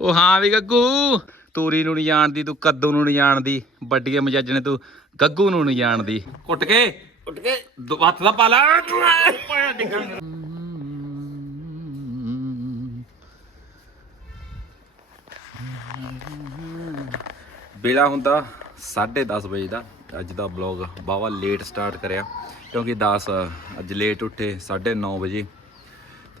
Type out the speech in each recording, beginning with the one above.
ਉਹ ਹਾਂ ਵੀ ਗੱਗੂ ਤੂਰੀ ਨੂੰ ਨਹੀਂ ਜਾਣਦੀ ਤੂੰ ਕੱਦੂ ਨੂੰ ਨਹੀਂ ਜਾਣਦੀ ਵੱਡੀਏ ਮਜੱਜ ਨੇ ਤੂੰ ਗੱਗੂ ਨੂੰ ਨਹੀਂ ਜਾਣਦੀ। ਕੁੱਟ ਕੇ। ਉੱਠ ਕੇ। ਦੋ ਹੱਥ ਦਾ ਪਾਲਾ। ਵੇਲਾ ਹੁੰਦਾ 10:30 ਵਜੇ ਦਾ ਅੱਜ ਦਾ ਬਲੌਗ ਬਾਵਾ ਲੇਟ ਸਟਾਰਟ ਕਰਿਆ ਕਿਉਂਕਿ 10 ਅੱਜ ਲੇਟ ਉੱਠੇ 9:30 ਵਜੇ।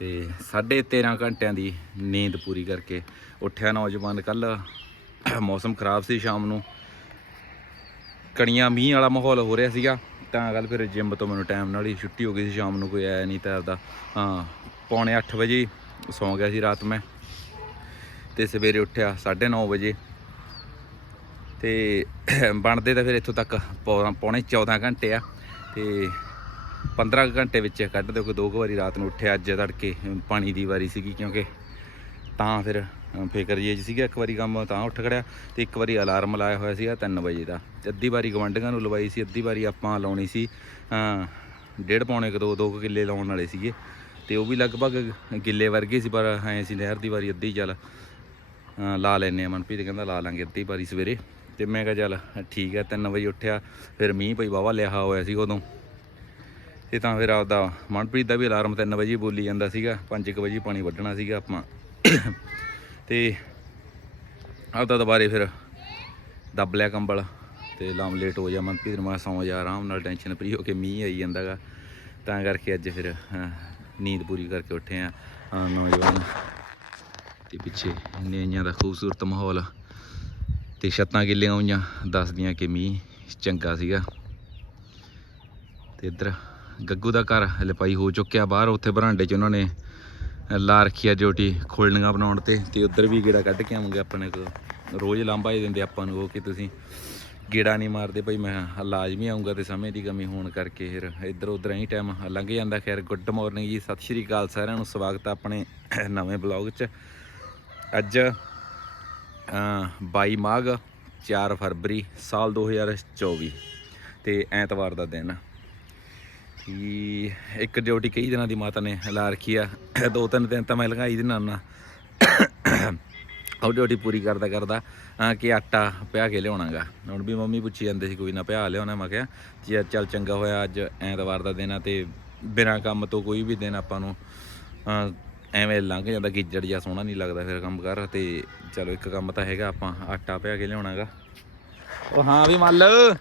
ਤੇ 13.5 ਘੰਟਿਆਂ ਦੀ ਨੀਂਦ ਪੂਰੀ ਕਰਕੇ ਉੱਠਿਆ ਨੌਜਵਾਨ ਕੱਲ ਮੌਸਮ ਖਰਾਬ ਸੀ ਸ਼ਾਮ ਨੂੰ। ਕਣੀਆਂ ਮੀਂਹ ਵਾਲਾ ਮਾਹੌਲ ਹੋ ਰਿਹਾ ਸੀਗਾ। ਤਾਂ ਗੱਲ ਫਿਰ ਜਿੰਮ ਤੋਂ ਮੈਨੂੰ ਟਾਈਮ ਨਾਲ ਹੀ ਛੁੱਟੀ ਹੋ ਗਈ ਸੀ ਸ਼ਾਮ ਨੂੰ, ਕੋਈ ਆਇਆ ਨਹੀਂ ਤੈਰਦਾ ਹਾਂ, ਪੌਣੇ 8 ਵਜੇ ਸੌਂ ਗਿਆ ਸੀ ਰਾਤ ਮੈਂ। ਤੇ ਸਵੇਰੇ ਉੱਠਿਆ 9:30 ਵਜੇ। ਤੇ ਬਣਦੇ ਤਾਂ ਫਿਰ ਇੱਥੋਂ ਤੱਕ ਪੌ- ਪੌਣੇ 14 ਘੰਟੇ ਆ। ਤੇ 15 ਕੁ ਘੰਟੇ ਵਿੱਚ ਕੱਢ ਦਿਓ ਕਿ ਦੋ ਕੁ ਵਾਰੀ ਰਾਤ ਨੂੰ ਉੱਠਿਆ, ਅੱਜ ਤੜਕੇ ਪਾਣੀ ਦੀ ਵਾਰੀ ਸੀਗੀ ਕਿਉਂਕਿ ਤਾਂ ਫਿਰ ਫਿਕਰ ਜੇ ਸੀਗਾ, ਇੱਕ ਵਾਰੀ ਕੰਮ ਤਾਂ ਉੱਠ ਖੜਿਆ ਤੇ ਇੱਕ ਵਾਰੀ ਅਲਾਰਮ ਲਾਇਆ ਹੋਇਆ ਸੀਗਾ 3 ਵਜੇ ਦਾ। ਤੇ ਅੱਧੀ ਵਾਰੀ ਗਵੰਡੀਆਂ ਨੂੰ ਲਵਾਈ ਸੀ, ਅੱਧੀ ਵਾਰੀ ਆਪਾਂ ਲਾਉਣੀ ਸੀ ਡੇਢ ਪੌਣੇ ਕੁ ਦੋ ਦੋ ਕੁ ਕਿੱਲੇ ਲਾਉਣ ਵਾਲੇ ਸੀਗੇ ਤੇ ਉਹ ਵੀ ਲਗਭਗ ਗਿੱਲੇ ਵਰਗੇ ਸੀ, ਪਰ ਐ ਸੀ ਨਹਿਰ ਦੀ ਵਾਰੀ ਅੱਧੀ ਚੱਲ ਲਾ ਲੈਨੇ ਆ ਮਨਪ੍ਰੀਤ, ਕਹਿੰਦਾ ਲਾ ਲਾਂਗੇ ਅੱਧੀ ਵਾਰੀ ਸਵੇਰੇ। ਤੇ ਮੈਂ ਕਿਹਾ ਚੱਲ ਠੀਕ ਹੈ 3 ਵਜੇ ਉੱਠਿਆ, ਫਿਰ ਮੀਂਹ ਪਈ ਵਾਵਾ ਲਿਆ ਹੋਇਆ ਸੀ ਉਦੋਂ। ਤੇ ਤਾਂ ਫਿਰ ਆਪਦਾ ਮਨਪ੍ਰੀਤ ਦਾ ਵੀ ਅਲਾਰਮ 3 ਵਜੇ ਬੋਲੀ ਜਾਂਦਾ ਸੀਗਾ 5 ਵਜੇ ਪਾਣੀ ਵੱਢਣਾ ਸੀਗਾ ਆਪਾਂ। ਤੇ ਆਪਦਾ ਦੁਬਾਰੇ ਫਿਰ ਦੱਬ ਲਿਆ ਕੰਬਲ ਤੇ ਲਾਮ ਲੇਟ ਹੋ ਜਾ ਮਨਪ੍ਰੀਤ ਨੂੰ, ਮੈਂ ਸੌਂ ਜਾ, ਆਰਾਮ ਨਾਲ ਟੈਨਸ਼ਨ ਫਰੀ ਹੋ ਕੇ ਮੀਂਹ ਆਈ ਜਾਂਦਾਗਾ ਤਾਂ ਕਰਕੇ ਅੱਜ ਫਿਰ ਨੀਂਦ ਪੂਰੀ ਕਰਕੇ ਉੱਠੇ ਆ। ਨੌਜਵਾਨ। ਤੇ ਪਿੱਛੇ ਨਿਆਈਆਂ ਦਾ ਖੂਬਸੂਰਤ ਮਾਹੌਲ ਤੇ ਛੱਤਾਂ ਗਿੱਲੀਆਂ ਹੋਈਆਂ, ਦੱਸਦੀਆਂ ਕਿ ਮੀਂਹ ਚੰਗਾ ਸੀਗਾ। ਤੇ ਇੱਧਰ ਗੱਗੂ ਦਾ ਘਰ ਲਿਪਾਈ ਹੋ ਚੁੱਕਿਆ। ਬਾਹਰ ਉੱਥੇ ਬਰਾਂਡੇ 'ਚ ਉਹਨਾਂ ਨੇ ਲਾ ਰੱਖੀ ਆ ਡਿਊਟੀ ਖੋਲਣੀਆਂ ਬਣਾਉਣ ਤੇ ਤੇ ਉੱਧਰ ਵੀ ਗੇੜਾ ਕੱਢ ਕੇ ਆਵਾਂਗੇ ਆਪਣੇ ਕੋਲ। ਰੋਜ਼ ਲਾਂਭਾ ਹੀ ਦਿੰਦੇ ਆਪਾਂ ਨੂੰ ਉਹ ਕਿ ਤੁਸੀਂ ਗੇੜਾ ਨਹੀਂ ਮਾਰਦੇ ਭਾਈ, ਮੈਂ ਲਾਜ਼ਮੀ ਆਉਂਗਾ ਤੇ ਸਮੇਂ ਦੀ ਕਮੀ ਹੋਣ ਕਰਕੇ ਫਿਰ ਇੱਧਰ ਉੱਧਰ ਹੀ ਟਾਈਮ ਲੰਘ ਜਾਂਦਾ। ਖੈਰ, ਗੁੱਡ ਮਾਰਨਿੰਗ ਜੀ, ਸਤਿ ਸ਼੍ਰੀ ਅਕਾਲ ਸਾਰਿਆਂ ਨੂੰ, ਸਵਾਗਤ ਹੈ ਆਪਣੇ ਨਵੇਂ ਬਲੌਗ 'ਚ। ਅੱਜ ਅ 22 ਮਾਘ 4 ਫਰਵਰੀ ਸਾਲ 2024 ਤੇ ਐਤਵਾਰ ਦਾ ਦਿਨ। ਕਿ ਇੱਕ ਡਿਊਟੀ ਕਈ ਦਿਨਾਂ ਦੀ ਮਾਤਾ ਨੇ ਲਾ ਰੱਖੀ ਆ। ਦੋ ਤਿੰਨ ਦਿਨ ਤਾਂ ਮੈਂ ਲਗਾਈ ਦੇ ਨਾਲ ਨਾ। ਉਹ ਡਿਊਟੀ ਪੂਰੀ ਕਰਦਾ ਕਰਦਾ ਅਹ ਕਿ ਆਟਾ ਪਿਆ ਕੇ ਲਿਆਉਣਾਗਾ। ਹੁਣ ਵੀ ਮੰਮੀ ਪੁੱਛੀ ਜਾਂਦੇ ਸੀ, ਕੋਈ ਨਾ ਪਿਆ ਲਿਆਉਣਾ, ਮੈਂ ਕਿਹਾ, ਜੀ ਚੱਲ ਚੰਗਾ ਹੋਇਆ, ਅੱਜ ਐਤਵਾਰ ਦਾ ਦਿਨ ਆ ਤੇ ਬਿਨਾਂ ਕੰਮ ਤੋਂ ਕੋਈ ਵੀ ਦਿਨ ਆਪਾਂ ਨੂੰ ਅਹ ਐਵੇਂ ਲੰਘ ਜਾਂਦਾ, ਗਿੱਜੜ ਜਿਹਾ ਸੋਹਣਾ ਨਹੀਂ ਲੱਗਦਾ ਫਿਰ ਕੰਮ ਕਰ ਤੇ ਚਲੋ ਇੱਕ ਕੰਮ ਤਾਂ ਹੈਗਾ, ਆਪਾਂ ਆਟਾ ਪਿਆ ਕੇ ਲਿਆਉਣਾਗਾ। ਉਹ ਹਾਂ ਵੀ ਮੱਲ।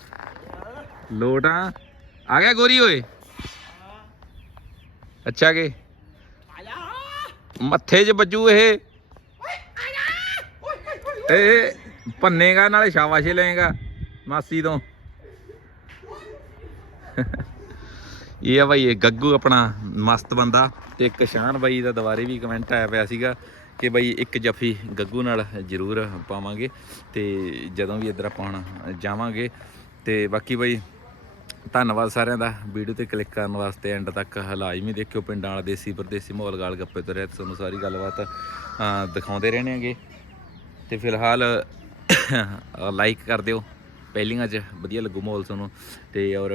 ਲੋਟ ਆ। ਆ ਗਿਆ ਗੋਰੀ ਓਏ। ਅੱਛਾ ਕਿ? ਮੱਥੇ 'ਚ ਬੱਜੂ ਇਹ। ਇਹ ਭੰਨੇਗਾ, ਨਾਲੇ ਸ਼ਾਬਾਸ਼ੇ ਲਏਗਾ, ਮਾਸੀ ਤੋਂ। ਇਹ ਆ ਬਾਈ, ਇਹ ਗੱਗੂ ਆਪਣਾ ਮਸਤ ਬੰਦਾ ਤੇ ਇੱਕ ਸ਼ਾਨ ਬਾਈ ਦਾ ਦੁਬਾਰੇ ਵੀ ਕਮੈਂਟ ਆਇਆ ਪਿਆ ਸੀਗਾ ਕਿ ਬਾਈ ਇੱਕ ਜੱਫੀ ਗੱਗੂ ਨਾਲ ਜ਼ਰੂਰ ਪਾਵਾਂਗੇ ਤੇ ਜਦੋਂ ਵੀ ਇੱਧਰ ਆਪਾਂ ਜਾਵਾਂਗੇ ਤੇ ਬਾਕੀ ਬਾਈ ਧੰਨਵਾਦ ਸਾਰਿਆਂ ਦਾ। ਵੀਡੀਓ ਤੇ ਕਲਿੱਕ ਕਰਨ ਵਾਸਤੇ ਐਂਡ ਤੱਕ ਲਾਜ਼ਮੀ ਦੇਖਿਓ ਪਿੰਡਾਂ ਵਾਲਾ, ਦੇਸੀ ਪਰਦੇਸੀ ਮਾਹੌਲ, ਗਾਲ ਗੱਪੇ ਤੋਂ ਰਹਿਤ ਤੁਹਾਨੂੰ ਸਾਰੀ ਗੱਲਬਾਤ ਦਿਖਾਉਂਦੇ ਰਹਿਣੇ ਆਂਗੇ ਤੇ ਫਿਲਹਾਲ ਲਾਈਕ ਕਰ ਦਿਓ। ਪਹਿਲੀਆਂ 'ਚ ਵਧੀਆ ਲੱਗੂ ਮਾਹੌਲ ਤੁਹਾਨੂੰ। ਤੇ ਔਰ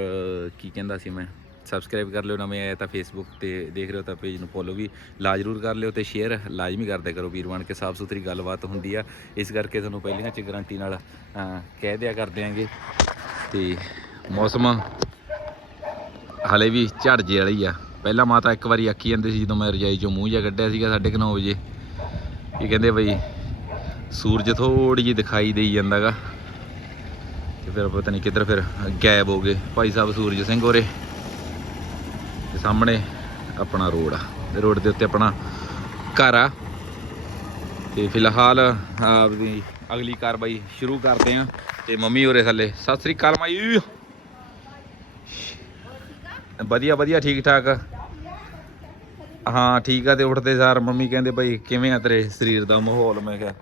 ਕੀ ਕਹਿੰਦਾ ਸੀ ਮੈਂ ਸਬਸਕ੍ਰਾਈਬ ਕਰ ਲਿਓ ਨਵੇਂ ਆਏ ਤਾਂ ਫੇਸਬੁੱਕ ਤੇ ਦੇਖ ਰਹੇ ਹੋ ਤਾਂ ਪੇਜ ਨੂੰ ਫੋਲੋ ਵੀ। ਲਾ ਜ਼ਰੂਰ ਕਰ ਲਿਓ ਤੇ ਸ਼ੇਅਰ ਲਾਜ਼ਮੀ ਕਰਦੇ ਕਰੋ ਵੀਰ ਬਣ ਕੇ, ਸਾਫ਼ ਸੁਥਰੀ ਗੱਲਬਾਤ ਹੁੰਦੀ ਆ। ਇਸ ਕਰਕੇ ਤੁਹਾਨੂੰ ਪਹਿਲੀਆਂ 'ਚ ਗਾਰੰਟੀ ਨਾਲ ਕਹਿ ਦਿਆ ਕਰ ਦਿਆਂਗੇ ਤੇ ਮੌਸਮ ਹਲੇ ਵੀ ਝੜਜੇ ਵਾਲੀ ਆ। ਪਹਿਲਾਂ ਮਾਤਾ ਇੱਕ ਵਾਰੀ ਆਖੀ ਜਾਂਦੇ ਸੀ ਜਦੋਂ ਮੈਂ ਰਜਾਈ ਚੋਂ ਮੂੰਹ ਜਿਹਾ ਕੱਢਿਆ ਸੀਗਾ 9:30 ਵਜੇ। ਇਹ ਕਹਿੰਦੇ ਬਈ ਸੂਰਜ ਥੋੜੀ ਜਿਹੀ ਦਿਖਾਈ ਦੇਈ ਜਾਂਦਾਗਾ। ਤੇ ਫਿਰ ਪਤਾ ਨਹੀਂ ਕਿੱਧਰ ਫਿਰ ਗਾਇਬ ਹੋ ਗਏ ਭਾਈ ਸਾਹਿਬ ਸੂਰਜ ਸਿੰਘ ਹੋਰੇ। ਤੇ ਸਾਹਮਣੇ ਆਪਣਾ ਰੋਡ ਆ। ਤੇ ਰੋਡ ਦੇ ਉੱਤੇ ਆਪਣਾ ਘਰ ਆ। ਤੇ ਫਿਲਹਾਲ ਆਪਦੀ ਅਗਲੀ ਕਾਰਵਾਈ ਸ਼ੁਰੂ ਕਰਦੇ ਆ। ਤੇ ਮੰਮੀ ਹੋਰੇ ਥੱਲੇ। ਸਤਿ ਸ੍ਰੀ ਅਕਾਲ ਮਾਈ। ਵਧੀਆ ਵਧੀਆ, ਠੀਕ ਠਾਕ। ਹਾਂ, ਠੀਕ ਆ ਤੇ ਉੱਠਦੇ ਸਾਰ ਮੰਮੀ ਕਹਿੰਦੇ ਭਾਈ ਕਿਵੇਂ ਆ ਤੇਰੇ ਸਰੀਰ ਦਾ ਮਾਹੌਲ? ਮੈਂ ਕਿਹਾ,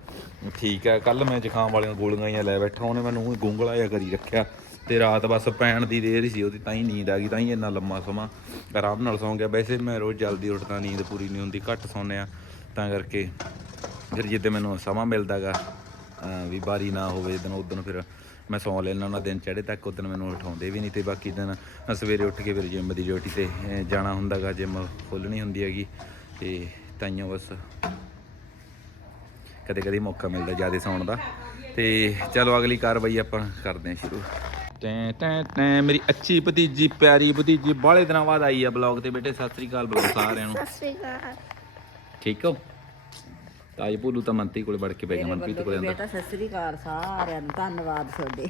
ਠੀਕ ਆ ਕੱਲ ਮੈਂ ਜ਼ੁਕਾਮ ਵਾਲੀਆਂ ਗੋਲੀਆਂ ਹੀ ਲੈ ਬੈਠਾ, ਉਹਨੇ ਮੈਨੂੰ ਊਂ ਗੁੰਗਲਾ ਜਿਹਾ ਕਰੀ ਰੱਖਿਆ। ਤੇ ਰਾਤ ਬਸ ਪੈਣ ਦੀ ਦੇਰ ਹੀ ਸੀ, ਉਹਦੀ ਤਾਂ ਹੀ ਨੀਂਦ ਆ ਗਈ, ਤਾਂ ਹੀ ਇੰਨਾ ਲੰਮਾ ਸਮਾਂ ਆਰਾਮ ਨਾਲ ਸੌਂ ਗਿਆ। ਵੈਸੇ ਮੈਂ ਰੋਜ਼ ਜਲਦੀ ਉੱਠਦਾ, ਨੀਂਦ ਪੂਰੀ ਨਹੀਂ ਹੁੰਦੀ, ਘੱਟ ਸੌਂਦੇ ਆ ਤਾਂ ਕਰਕੇ ਫਿਰ ਜਿੱਦੇ ਮੈਨੂੰ ਸਮਾਂ ਮਿਲਦਾਗਾ ਵੀ ਬਾਰੀ ਨਾ ਹੋਵੇ, ਦਿਨ ਉਦੋਂ ਫਿਰ ਮੈਂ ਸੌਂ ਲੈਣਾ ਉਹਨਾਂ ਦਿਨ ਚੜ੍ਹੇ ਤੱਕ ਉਦੋਂ ਮੈਨੂੰ ਉਠਾਉਂਦੇ ਵੀ ਨਹੀਂ ਤੇ ਬਾਕੀ ਦਿਨ ਸਵੇਰੇ ਉੱਠ ਕੇ ਫਿਰ ਜਿਮ ਦੀ ਡਿਊਟੀ ਤੇ ਜਾਣਾ ਹੁੰਦਾਗਾ ਜਿਮ ਖੋਲਣੀ ਹੁੰਦੀ ਹੈਗੀ ਤੇ ਤਾਈਆਂ ਬਸ ਕਦੇ ਕਦੇ ਮੌਕਾ ਮਿਲਦਾ ਜ਼ਿਆਦਾ ਸੌਣ ਦਾ। ਤੇ ਚਲੋ ਅਗਲੀ ਕਾਰਵਾਈ ਆਪਾਂ ਕਰਦੇ ਹਾਂ ਸ਼ੁਰੂ। ਟੈਂ ਟੈਂ ਟੈਂ ਮੇਰੀ ਅੱਛੀ ਭਤੀਜੀ ਪਿਆਰੀ ਭਤੀਜੀ ਬਾਹਲੇ ਦਿਨਾਂ ਬਾਅਦ ਆਈ ਆ ਬਲੌਗ ਤੇ ਬੇਟੇ ਸਤਿ ਸ੍ਰੀ ਅਕਾਲ ਬਲੌਗ ਸਾਰਿਆਂ ਨੂੰ। ਸਤਿ ਸ਼੍ਰੀ ਅਕਾਲ। ਠੀਕ ਹੋ? ਤਾਜ ਭੂਲੂ ਤਾਂ ਮੰਤੀ ਕੋਲੇ ਵੜ ਕੇ ਬੈ ਗਿਆ ਮਨਪ੍ਰੀਤ ਕੋਲੇ ਅੰਦਰ ਬੇਟਾ ਸਤਿ ਸ੍ਰੀ ਅਕਾਲ ਸਾਰਿਆਂ ਨੂੰ ਧੰਨਵਾਦ ਤੁਹਾਡੇ।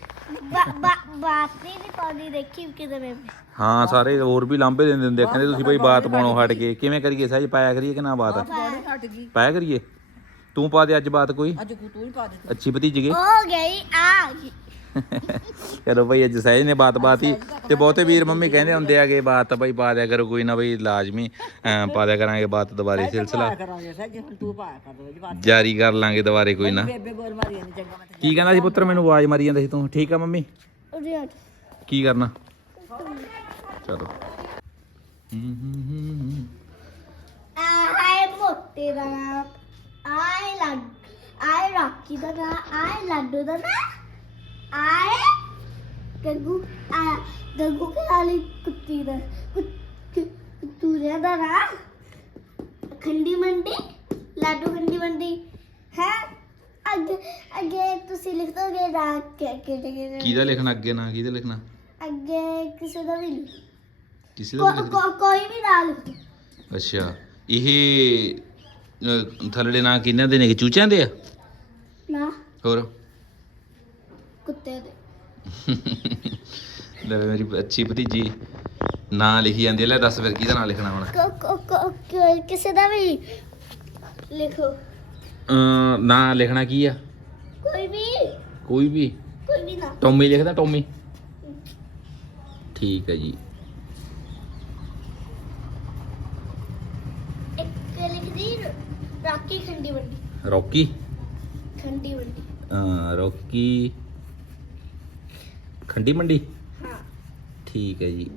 ਬਾਤ ਨਹੀਂ ਪਾਉਂਦੀ ਦੇਖੀ ਕਿਤੇ ਮੈਂ ਹਾਂ ਸਾਰੇ ਹੋਰ ਵੀ ਲਾਂਬੇ ਦਿੰਦੇ ਹੁੰਦੇ ਕਹਿੰਦੇ ਤੁਸੀਂ ਭਾਈ ਬਾਤ ਪਾਉਣੋਂ ਹਟ ਗਏ ਕਿਵੇਂ ਕਰੀਏ ਸਹਿਜ ਪਾਇਆ ਕਰੀਏ ਕਿ ਨਾ ਬਾਤ? ਬੜੀ ਹਟ ਗਈ। ਪਾਇਆ ਕਰੀਏ। ਤੂੰ ਪਾ ਦੇ ਅੱਜ ਬਾਤ ਕੋਈ? ਅੱਜ ਕੋ ਤੂੰ ਹੀ ਪਾ ਦੇ। ਅੱਛੀ ਭਤੀਜੀਗੇ ਹੋ ਗਈ ਆ ਗਈ। ਚਲੋ ਭਾਈ ਅੱਜ ਸਹਿਜ ਨੇ ਬਾਤ ਬਾਤ ਹੀ ਤੇ ਬਹੁਤੇ ਵੀਰ ਮੰਮੀ ਕਹਿੰਦੇ ਹੁੰਦੇ ਆਗੇ ਬਾਤ ਭਾਈ ਪਾ ਦਿਆ ਕਰੋ ਕੋਈ ਨਾ ਭਾਈ ਲਾਜ਼ਮੀ ਪਾ ਦਿਆ ਕਰਾਂਗੇ ਬਾਤ ਦੁਬਾਰੇ ਸਿਲਸਿਲਾ। ਪਾਇਆ ਕਰਾਂਗੇ ਸੱਜ ਹੁਣ ਤੂੰ ਪਾਇਆ ਕਰ ਦੋ ਜੀ ਬਾਤ ਜਾਰੀ ਕਰ ਲਾਂਗੇ ਦੁਬਾਰੇ ਕੋਈ ਨਾ। ਕੀ ਕਹਿੰਦਾ ਸੀ ਪੁੱਤਰ? ਮੈਨੂੰ ਆਵਾਜ਼ ਮਾਰੀ ਜਾਂਦਾ ਸੀ ਤੂੰ। ਠੀਕ ਆ ਮੰਮੀ? ਕੀ ਕਰਨਾ? ਚਲੋ। ਆਏ ਮੋਟੇ ਦਾ ਨਾਮ। ਆਏ ਰਾਕੀ ਦਾ ਨਾਮ ਆਏ ਲੱਡੂ ਦਾ ਨਾਮ ਆਏ? ਗੱਗੂ ਆ ਗੱਗੂ ਕੇ ਵਾਲੀ ਕੁੱਤੀ ਦਾ ਕੁੱਤੂਰਿਆਂ ਦਾ ਨਾਮ ਖੰਡੀ ਮੰਡੀ ਲੱਡੂ ਖੰਡੀ ਮੰਡੀ। ਹੈ? ਅੱਗੇ ਅੱਗੇ ਤੁਸੀਂ ਲਿਖ ਦੋਗੇ ਰਾਤ ਕਿਹੜੇ ਕਿਹੜੇ ਕਿਹਦਾ ਲਿਖਣਾ ਅੱਗੇ ਨਾ ਕਿਹਦਾ ਲਿਖਣਾ? ਅੱਗੇ ਕਿਸੇ ਦਾ ਵੀ ਲਿਖ। ਕਿਸੇ ਦਾ ਵੀ ਲਿਖ ਕੋ- ਕੋਈ ਵੀ ਨਾ ਲਿਖ ਦਿਓ। ਅੱਛਾ ਇਹ ਅਹ, ਥੱਲੜੇ ਨਾਂ ਕਿਹਨਾਂ ਦੇ ਨੇ ਚੂਚਿਆਂ ਦੇ ਆ? ਨਾ। ਹੋਰ? ਕੁੱਤੇ ਦੇ। ਲੈ ਵੀ ਮੇਰੀ ਅੱਛੀ ਭਤੀਜੀ ਨਾਂ ਲਿਖੀ ਜਾਂਦੀ ਹੈ ਲੈ ਦੱਸ ਫਿਰ ਕਿਹਦਾ ਨਾਂ ਲਿਖਣਾ ਹੁਣ? ਕੋ- ਕੋ- ਕੋ- ਕੋ- ਕਿਸੇ ਦਾ ਵੀ ਲਿਖੋ। ਅਹ, ਨਾਂ ਲਿਖਣਾ ਕੀ ਆ? ਕੋਈ ਵੀ। ਕੋਈ ਵੀ। ਕੋਈ ਵੀ ਨਾ। ਟੋਮੀ ਲਿਖਦਾ ਟੋਮੀ? ਠੀਕ ਹੈ ਜੀ। ਇੱਕ ਲਿਖਦੀ ਰਾਕੀ ਖੰਡੀ ਮੰਡੀ ਰੌਕੀ? ਖੰਡੀ ਮੰਡੀ ਅਹ, ਰੌਕੀ ਖੰਡੀ ਮੰਡੀ? ਹਾਂ। ਠੀਕ ਹੈ ਜੀ।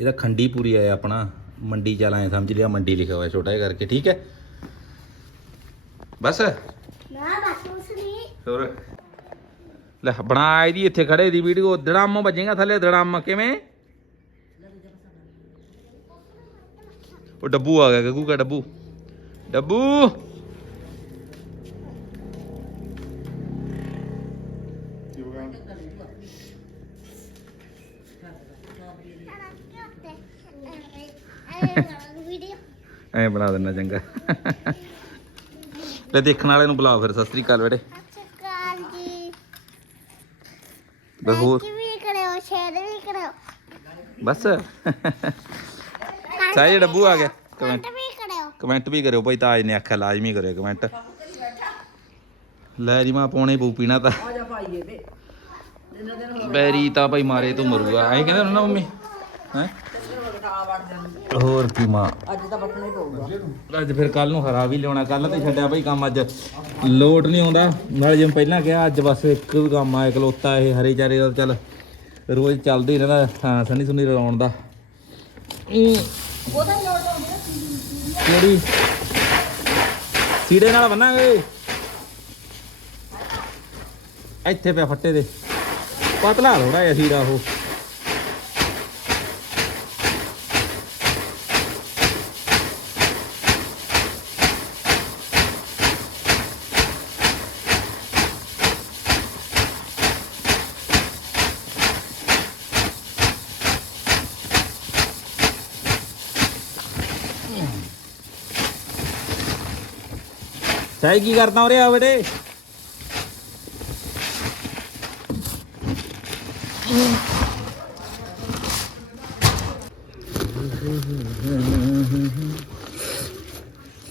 ਇਹਦਾ ਖੰਡੀ ਪੂਰੀ ਆਇਆ ਆਪਣਾ। ਮੰਡੀ ਚੱਲ ਆਏ ਸਮਝ ਲਿਆ ਮੰਡੀ ਲਿਖਿਆ ਹੋਇਆ ਛੋਟਾ ਜਿਹਾ ਕਰਕੇ ਠੀਕ ਹੈ? ਬਸ? ਨਾ ਬਸ ਉਸ ਨਹੀਂ। ਹੋਰ? ਲੈ ਬਣਾ ਇਹਦੀ ਇੱਥੇ ਖੜੇ ਦੀ ਵੀਡੀਓ। ਦੜਾਮ ਵੱਜੇਗਾ ਥੱਲੇ ਦੜਾਮ। ਕਿਵੇਂ? ਉਹ ਡੱਬੂ ਆ ਗਿਆ ਗੱਗੂ ਕਾ ਡੱਬੂ। ਡੱਬੂ ਵੀਡੀਓ ਐ ਬਣਾ ਦਿੰਨਾ ਚੰਗਾ। ਲੈ ਦੇਖਣ ਵਾਲੇ ਨੂੰ ਬੁਲਾ ਫਿਰ ਸਤਿ ਸ੍ਰੀ ਅਕਾਲ ਜੀ ਬਸ ਹੋਰ? ਕੀ ਵੀ ਕਰਿਓ ਸ਼ੇਅਰ ਵੀ ਕਰਿਓ। ਬਸ। ਸਾਈ ਡੱਬੂ ਆ ਗਿਆ। ਕਮੈਂਟ ਵੀ ਕਰਿਓ। ਕਮੈਂਟ ਵੀ ਕਰਿਓ ਭਾਈ ਤਾਜ ਨੇ ਆਖਿਆ ਲਾਜ਼ਮੀ ਕਰਿਓ ਕਮੈਂਟ ਲੈ ਜੀ ਮਾਂ ਪਾਉਣੇ ਪਊ ਪੀਣਾ ਤਾਂ ਆ ਜਾ ਪਾਈਏ ਤੇ। ਬੈਰੀ ਤਾਂ ਭਾਈ ਮਾਰੇ ਤੋਂ ਮਰੂਗਾ। ਐਂ ਕਹਿੰਦੇ ਹੁੰਦੇ ਨਾ ਮੰਮੀ ਹੈ? ਹੋਰ ਕੀ ਮਾਂ? ਅੱਜ ਤਾਂ ਬੱਟਣਾ ਹੀ ਪਊਗਾ। ਅੱਜ ਫਿਰ ਕੱਲ ਨੂੰ ਹਰਾ ਵੀ ਲਿਆਉਣਾ ਕੱਲ ਤੇ ਛੱਡਿਆ ਭਾਈ ਕੰਮ ਅੱਜ। ਲੋਟ ਨਹੀਂ ਆਉਂਦਾ। ਨਾਲ ਜਿਵੇਂ ਪਹਿਲਾਂ ਕਿਹਾ ਅੱਜ ਬਸ ਇੱਕ ਵੀ ਕੰਮ ਆ ਇਕਲੌਤਾ ਇਹ ਹਰੇ ਚਾਰੇ ਦਾ ਚੱਲ ਰੋਜ਼ ਚੱਲਦੇ ਰਹਿੰਦਾ ਹਾਂ ਸੰਨੀ ਸੁਨੀ ਰਲਾਉਣ ਦਾ। ਉਹਦਾ ਕਿਹੜੀ? ਸੀੜੇ ਨਾਲ ਬੰਨਾਂਗੇ। ਇੱਥੇ ਪਿਆ ਫੱਟੇ ਦੇ। ਪਤਲਾ ਥੋੜਾ ਜਿਹਾ ਸੀੜਾ ਉਹ। ਸਾਈ ਕੀ ਕਰਦਾ ਉਰੇ ਆ ਬੇਟੇ।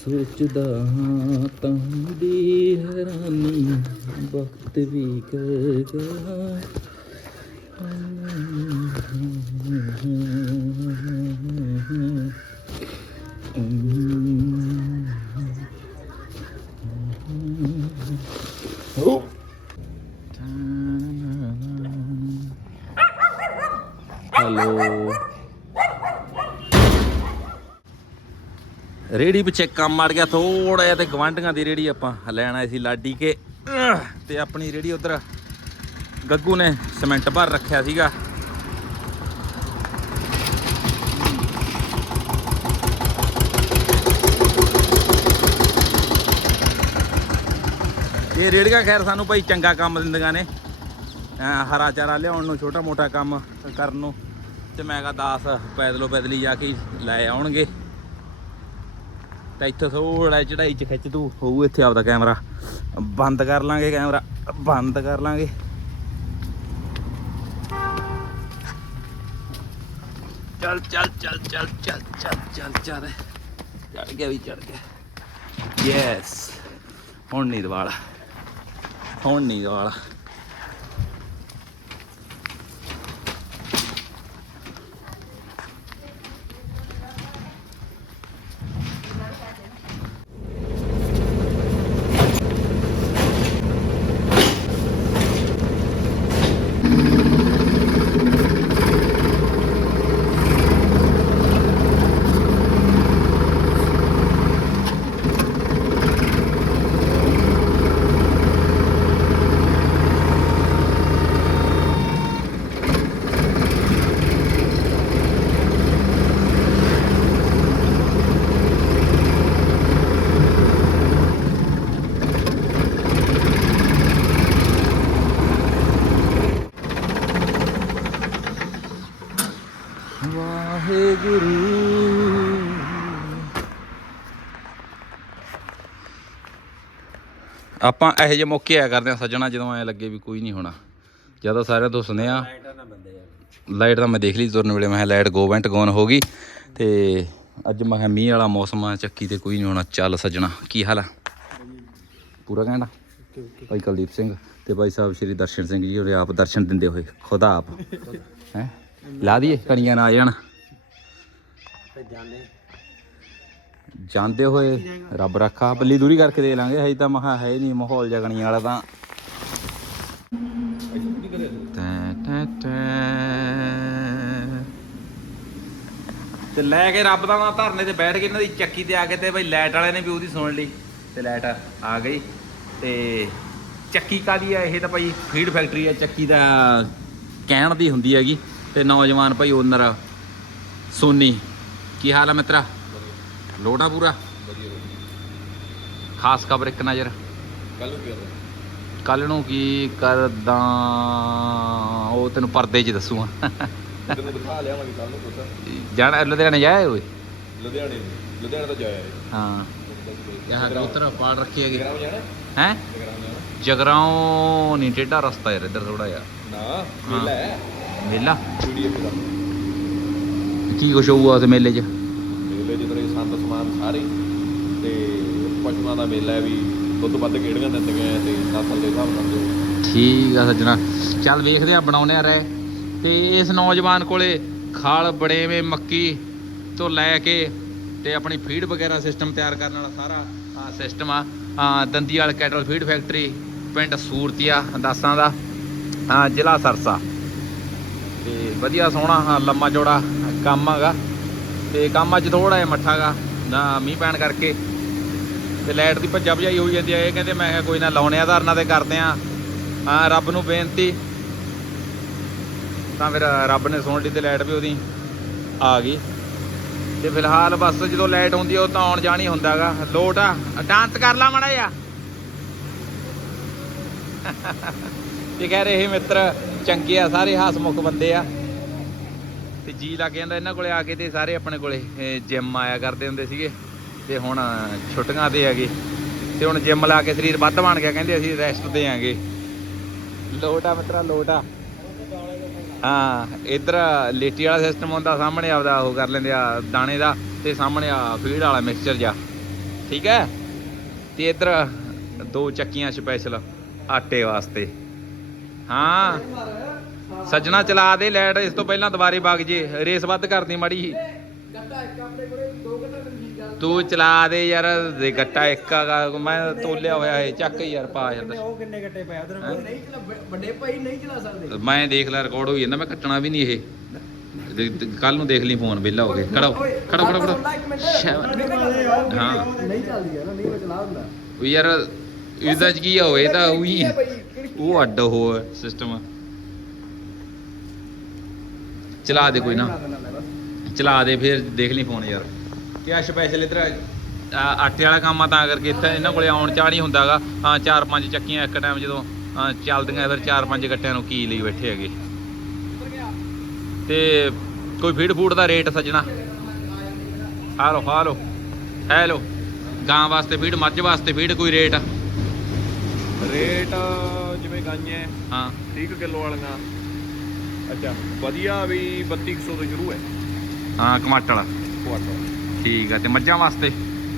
ਸੋਚਦਾ ਹਾਂ ਤਾਂ ਹੈਰਾਨੀ ਵਕਤ ਵੀ ਕਰ ਗਿਆ। ਰੇੜੀ ਪਿੱਛੇ ਕੰਮ ਅੜ ਗਿਆ ਥੋੜਾ ਜਿਹਾ ਤੇ ਗਵਾਂਢੀਆਂ ਦੀ ਰੇੜੀ ਆਪਾਂ ਲੈਣ ਆਏ ਸੀ ਲਾਡੀ ਕੇ। ਅਹ, ਤੇ ਆਪਣੀ ਰੇੜੀ ਉਧਰ ਗੱਗੂ ਨੇ ਸਿਮੈਂਟ ਭਰ ਰੱਖਿਆ ਸੀਗਾ। ਇਹ ਰੇੜੀਆਂ ਖੈਰ ਸਾਨੂੰ ਭਾਈ ਚੰਗਾ ਕੰਮ ਦਿੰਦੀਆਂ ਨੇ। ਹਰਾ ਚਾਰਾ ਲਿਆਉਣ ਨੂੰ ਛੋਟਾ ਮੋਟਾ ਕੰਮ ਕਰਨ ਨੂੰ। ਤੇ ਮੈਂ ਕਿਹਾ 10 ਪੈਦਲੋ ਪੈਦਲੀ ਜਾ ਕੇ ਲੈ ਆਉਣਗੇ। ਤਾਂ ਇੱਥੇ ਥੋੜਾ ਚੜਾਈ ਚ ਖਿੱਚ ਤੂੰ, ਹੋਊ ਇੱਥੇ ਆਪਦਾ ਕੈਮਰਾ। ਬੰਦ ਕਰ ਲਾਂਗੇ ਕੈਮਰਾ, ਬੰਦ ਕਰ ਲਾਂਗੇ। ਚੱਲ ਚੱਲ ਚੱਲ ਚੱਲ ਚੱਲ ਚੱਲ ਚੱਲ ਚੱਲ। ਚੜ ਗਿਆ ਵੀ ਚੜ ਗਿਆ। ਯੈਸ ਹੁਣ ਨਹੀਂ ਦਵਾਲਾ ਹੁਣ ਨਹੀਂ ਦਵਾਲਾ ਆਪਾਂ ਇਹੋ ਜਿਹੇ ਮੌਕੇ ਆ ਕਰਦੇ ਆ ਸੱਜਣਾ, ਜਦੋਂ ਐ ਲੱਗੇ ਵੀ ਕੋਈ ਨਹੀਂ ਹੋਣਾ। ਜਦੋਂ ਸਾਰਿਆਂ ਤੋਂ ਸੁਨੇ ਆ ਲਾਈਟ ਤਾਂ ਮੈਂ ਦੇਖ ਲਈ ਤੁਰਨ ਵੇਲੇ, ਮੈਂ ਕਿਹਾ ਲਾਈਟ ਗੋ ਵੈਂਟ ਗੋਨ ਹੋ ਗਈ। ਤੇ ਅੱਜ ਮੈਂ ਕਿਹਾ ਮੀਂਹ ਵਾਲਾ ਮੌਸਮ ਆ, ਚੱਕੀ ਤੇ ਕੋਈ ਨਹੀਂ ਹੋਣਾ। ਚੱਲ ਸੱਜਣਾ, ਕੀ ਹਾਲ ਆ? ਪੂਰਾ ਕਹਿੰਦਾ ਭਾਈ ਕੁਲਦੀਪ ਸਿੰਘ ਤੇ ਭਾਈ ਸਾਹਿਬ ਸ਼੍ਰੀ ਦਰਸ਼ਨ ਸਿੰਘ ਜੀ, ਉਹਦੇ ਆਪ ਦਰਸ਼ਨ ਦਿੰਦੇ ਹੋਏ, ਖੁਦਾ ਆਪ। ਹੈ? ਲਾ ਦਈਏ ਕਣੀਆਂ ਨਾ ਆ ਜਾਣ ਜਾਂਦੇ। ਜਾਂਦੇ ਹੋਏ ਰੱਬ ਰੱਖਾ ਬੱਲੀ ਦੂਰੀ ਕਰਕੇ ਦੇ ਲਾਂਗੇ, ਹਜੇ ਤਾਂ ਮਹਾ ਹੈ ਨਹੀਂ ਮਾਹੌਲ ਜਗਣੀ ਵਾਲਾ ਤਾਂ। ਤੇ ਲੈ ਕੇ ਰੱਬ ਦਾ ਨਾਂ ਧਰਨੇ ਤੇ ਬੈਠ ਕੇ ਇਹਨਾਂ ਦੀ ਚੱਕੀ ਤੇ ਆ ਕੇ ਤੇ ਬਈ ਲਾਈਟ ਵਾਲੇ ਨੇ ਵੀ ਉਹਦੀ ਸੁਣ ਲਈ, ਤੇ ਲਾਈਟ ਆ ਗਈ। ਤੇ ਚੱਕੀ ਕਾਦੀ ਆ? ਇਹ ਤਾਂ ਭਾਈ ਫੀਡ ਫੈਕਟਰੀ ਆ, ਚੱਕੀ ਦਾ ਕਹਿਣ ਦੀ ਹੁੰਦੀ ਹੈਗੀ। ਤੇ ਨੌਜਵਾਨ ਭਾਈ ਓਨਰ ਸੋਨੀ। ਕੀ ਹਾਲ ਆ ਮਿੱਤਰਾ? ਲੋੜਾ ਪੂਰਾ? ਖਾਸ ਖਬਰ ਇੱਕ ਨਜ਼ਰ। ਕੱਲ ਨੂੰ ਕੀ ਕਰਦਾ ਉਹ ਤੈਨੂੰ ਪਰਦੇ 'ਚ ਦੱਸੂਗਾ ਤੈਨੂੰ ਦਿਖਾ ਲਿਆਵਾਂਗੇ ਕੱਲ ਨੂੰ ਪੁੱਤ ਜਾਣਾ ਲੁਧਿਆਣੇ ਜਾਏ ਓਏ? ਲੁਧਿਆਣੇ ਲੁਧਿਆਣੇ ਤਾਂ ਜਾਇਆ ਹਾਂ। ਯਹਾਂ ਕਬੂਤਰ ਪਾੜ ਰੱਖੀ ਹੈਗੀ। ਹੈ? ਜਗਰਾਉਂ ਨਹੀਂ ਟੇਢਾ ਰਸਤਾ ਯਾਰ ਇੱਧਰ ਥੋੜਾ ਜਿਹਾ। ਨਾ ਮੇਲਾ ਹੈ। ਮੇਲਾ? ਕੀ ਕੁਛ ਹੋਊਗਾ ਉਸ ਮੇਲੇ 'ਚ? ਮੇਲੇ ਜਿੱਦਾਂ ਇਹ ਸਮਾਨ ਸਾਰੇ। ਤੇ ਪਸ਼ੂਆਂ ਦਾ ਮੇਲਾ ਵੀ ਦੁੱਧ ਵੱਧ ਕਿਹੜੀਆਂ ਦਿੰਦੀਆਂ ਤੇ ਨਸਲ ਦੇ ਹਿਸਾਬ ਨਾਲ ਠੀਕ ਆ ਸੱਜਣਾ। ਚੱਲ ਵੇਖਦੇ ਆ ਬਣਾਉਣੇ ਆ ਰਹਿ ਤੇ ਇਸ ਨੌਜਵਾਨ ਕੋਲੇ ਖਾਲ ਬੜੇਵੇਂ ਮੱਕੀ ਤੋਂ ਲੈ ਕੇ ਤੇ ਆਪਣੀ ਫੀਡ ਵਗੈਰਾ ਸਿਸਟਮ ਤਿਆਰ ਕਰਨ ਵਾਲਾ ਸਾਰਾ ਸਿਸਟਮ ਆ। ਦੰਦੀ ਦੰਦੀਵਾਲ ਕੈਟਲ ਫੀਡ ਫੈਕਟਰੀ ਪਿੰਡ ਸੂਰਤੀਆ ਦਾਸਾਂ ਦਾ। ਆ, ਜ਼ਿਲ੍ਹਾ ਸਰਸਾ। ਤੇ ਵਧੀਆ ਸੋਹਣਾ ਲੰਮਾ ਚੌੜਾ ਕੰਮ ਹੈਗਾ। ਤੇ ਕੰਮ ਅੱਜ ਥੋੜਾ ਜਿਹਾ ਮੱਠਾ ਗਾ, ਨਾ ਮੀਂਹ ਪੈਣ ਕਰਕੇ। ਤੇ ਲਾਈਟ ਦੀ ਭੱਜਾ ਭਜਾਈ ਹੋਈ ਜਾਂਦੀ ਆ, ਇਹ ਕਹਿੰਦੇ ਮੈਂ ਕਿਹਾ ਕੋਈ ਨਾ ਲਾਉਣੇ ਆ ਧਰਨਾ ਤੇ ਕਰਦੇ ਆ। ਹਾਂ, ਰੱਬ ਨੂੰ ਬੇਨਤੀ। ਤਾਂ ਫਿਰ ਰੱਬ ਨੇ ਸੁਣ ਲਈ ਤੇ ਲਾਈਟ ਵੀ ਉਹਦੀ ਆ ਗਈ। ਤੇ ਫਿਲਹਾਲ ਬਸ ਜਦੋਂ ਲਾਈਟ ਹੁੰਦੀ ਉਹ ਤਾਂ ਆਉਣ ਜਾਣੀ ਹੁੰਦਾਗਾ ਲੋਟ ਆ, ਡਾਂਸ ਕਰ ਲਾ ਮੜਾ ਜਾ ਤੇ ਕਹਿ ਰਹੇ ਇਹ ਮਿੱਤਰ, ਚੰਗੇ ਆ ਸਾਰੇ ਹਸਮੁਖ ਬੰਦੇ ਆ। ਤੇ ਜੀ ਲੱਗ ਜਾਂਦਾ ਇਹਨਾਂ ਕੋਲੇ ਆ ਕੇ ਤੇ ਸਾਰੇ ਆਪਣੇ ਕੋਲੇ ਜਿਮ ਆਇਆ ਕਰਦੇ ਹੁੰਦੇ ਸੀਗੇ ਤੇ ਹੁਣ ਛੁੱਟੀਆਂ ਤੇ ਹੈਗੇ। ਤੇ ਹੁਣ ਜਿਮ ਲਾ ਕੇ ਸਰੀਰ ਵੱਧ ਬਣ ਗਿਆ, ਕਹਿੰਦੇ ਅਸੀਂ ਰੈਸਟ ਤੇ ਆਂਗੇ। ਲੋਟ ਆ ਮਿੱਤਰਾ, ਲੋਟ ਆ। ਹਾਂ, ਇਧਰ ਲੇਟੀ ਵਾਲਾ ਸਿਸਟਮ ਹੁੰਦਾ, ਸਾਹਮਣੇ ਆਪਦਾ ਉਹ ਕਰ ਲੈਂਦੇ ਆ, ਦਾਣੇ ਦਾ, ਤੇ ਸਾਹਮਣੇ ਆ ਫੀਡ ਵਾਲਾ ਮਿਕਸਚਰ ਜਾ ਠੀਕ ਹੈ? ਤੇ ਇਧਰ ਦੋ ਚੱਕੀਆਂ ਸਪੈਸ਼ਲ ਆਟੇ ਵਾਸਤੇ। ਹਾਂ। ਸੱਜਣਾ ਚਲਾ ਦੇ ਲਾਈਟ ਇਸ ਤੋਂ ਪਹਿਲਾਂ ਦੁਬਾਰੇ ਵਗ ਜੇ ਰੇਸ ਵੱਧ ਕਰਦੀ ਮਾੜੀ ਤੂੰ ਚਲਾ ਦੇ ਯਾਰ ਦੇ ਗੱਟਾ ਇੱਕ ਹੈਗਾ ਮੈਂ ਤੋਲਿਆ ਹੋਇਆ ਏ ਚੱਕ ਯਾਰ ਪਾ ਯਾਰ ਉਹ ਕਿੰਨੇ ਗੱਟੇ ਪਏ ਉਧਰ ਨਹੀਂ ਚਲਾ ਵੱਡੇ ਭਾਈ ਨਹੀਂ ਚਲਾ ਸਕਦੇ। ਮੈਂ ਦੇਖ ਲੈ ਰਿਕਾਰਡ ਹੋਈ ਜਾਂਦਾ ਮੈਂ ਕੱਟਣਾ ਵੀ ਨਹੀਂ ਇਹ। ਕੱਲ ਨੂੰ ਦੇਖ ਲਈ ਫੋਨ ਵਿਹਲਾ ਹੋ ਕੇ। ਖੜੋ ਖੜੋ ਖੜੋ ਖੜੋ। ਹਾਂ। ਨਹੀਂ ਚੱਲਦੀ ਆ ਨਾ ਨਹੀਂ ਮੈਂ ਚਲਾ ਹੁੰਦਾ। ਉਹ ਯਾਰ ਇਹਦਾ ਕੀ ਹੋਏ ਤਾਂ ਉਹੀ ਉਹ ਅੱਡ ਹੋ ਸਿਸਟਮ ਚਲਾ ਦੇ ਕੋਈ ਨਾ। ਚਲਾ ਦੇ ਫਿਰ ਦੇਖ ਲਈ ਫੋਨ ਯਾਰ। ਕਿਆ ਸਪੈਸ਼ਲ ਇਧਰ ਆ- ਆਟੇ ਵਾਲਾ ਕੰਮ ਆ ਤਾਂ ਕਰਕੇ ਇੱਥੇ ਇਹਨਾਂ ਕੋਲੇ ਆਉਣ ਚਾਹ ਨਹੀਂ ਹੁੰਦਾਗਾ ਹਾਂ ਚਾਰ ਪੰਜ ਚੱਕੀਆਂ ਇੱਕ ਟਾਈਮ ਜਦੋਂ ਚੱਲਦੀਆਂ ਫਿਰ ਚਾਰ ਪੰਜ ਗੱਟਿਆਂ ਨੂੰ ਕੀ ਲਈ ਬੈਠੇ ਹੈਗੇ। ਤੇ ਕੋਈ ਫੀਡ ਫੂਡ ਦਾ ਰੇਟ ਸੱਜਣਾ। ਹਾਲੋ ਹਾਲੋ ਹੈਲੋ ਗਾਂ ਵਾਸਤੇ ਫੀਡ ਮੱਝ ਵਾਸਤੇ ਫੀਡ ਕੋਈ ਰੇਟ ਰੇਟ ਜਿਵੇਂ ਗਾਈਆਂ ਹਾਂ। 30 ਕਿਲੋ ਵਾਲੀਆਂ। ਅੱਛਾ ਵਧੀਆ ਵੀ 3200 ਤੋਂ ਸ਼ੁਰੂ ਹੈ। ਹਾਂ ਕਮਾਟਲ ਕੁਆਟਰ ਠੀਕ ਆ ਤੇ ਮੱਝਾਂ ਵਾਸਤੇ?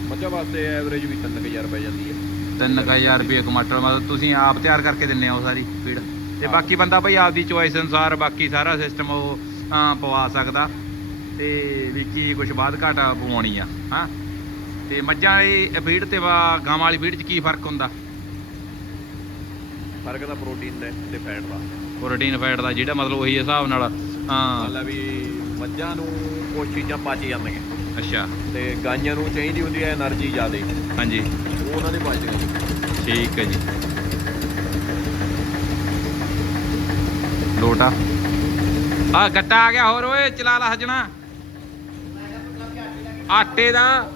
ਮੱਝਾਂ ਵਾਸਤੇ ਐਵਰੇਜ ਵੀ 3000 ਪੈ ਜਾਂਦੀ ਹੈ। 3000 ਰੁਪਏ ਕਮਾਟਰ ਮਤਲਬ ਤੁਸੀਂ ਆਪ ਤਿਆਰ ਕਰਕੇ ਦਿੰਨੇ ਹੋ ਸਾਰੀ ਫੀਡ ਤੇ ਬਾਕੀ ਬੰਦਾ ਭਾਈ ਆਪਦੀ ਚੋਇਸ ਅਨੁਸਾਰ ਬਾਕੀ ਸਾਰਾ ਸਿਸਟਮ ਉਹ ਹਾਂ, ਪਵਾ ਸਕਦਾ। ਤੇ ਵੀ ਕੀ ਕੁਝ ਬਾਅਦ ਘਾਟਾ ਪਵਾਉਣੀ ਆ ਹਾਂ। ਤੇ ਮੱਝਾਂ ਵਾਲੀ ਫੀਡ ਤੇ ਵਾ- ਗਾਵਾਂ ਵਾਲੀ ਫੀਡ 'ਚ ਕੀ ਫ਼ਰਕ ਹੁੰਦਾ? ਫ਼ਰਕ ਤਾਂ ਪ੍ਰੋਟੀਨ ਦਾ ਤੇ ਫੈਟ ਦਾ ਪ੍ਰੋਟੀਨ ਫੈਟ ਦਾ ਜਿਹੜਾ ਮਤਲਬ ਉਹੀ ਹਿਸਾਬ ਨਾਲ ਹਾਂ। ਮਤਲਬ ਵੀ ਮੱਝਾਂ ਨੂੰ ਕੁਝ ਚੀਜ਼ਾਂ ਪਚ ਜਾਂਦੀਆਂ। ਅੱਛਾ। ਤੇ ਗਾਈਆਂ ਨੂੰ ਚਾਹੀਦੀ ਹੁੰਦੀ ਹੈ એનર્ਜੀ ਜ਼ਿਆਦੇ। ਹਾਂਜੀ। ਉਹ ਉਹਨਾਂ ਦੇ ਪਚ ਜਾਂਦੀ। ਠੀਕ ਹੈ ਜੀ। ਲੋਟਾ। ਆ ਗੱਟਾ ਆ ਗਿਆ ਹੋਰ ਓਏ ਚਲਾ ਲਾ ਹਜਣਾ। ਆਟੇ ਦਾ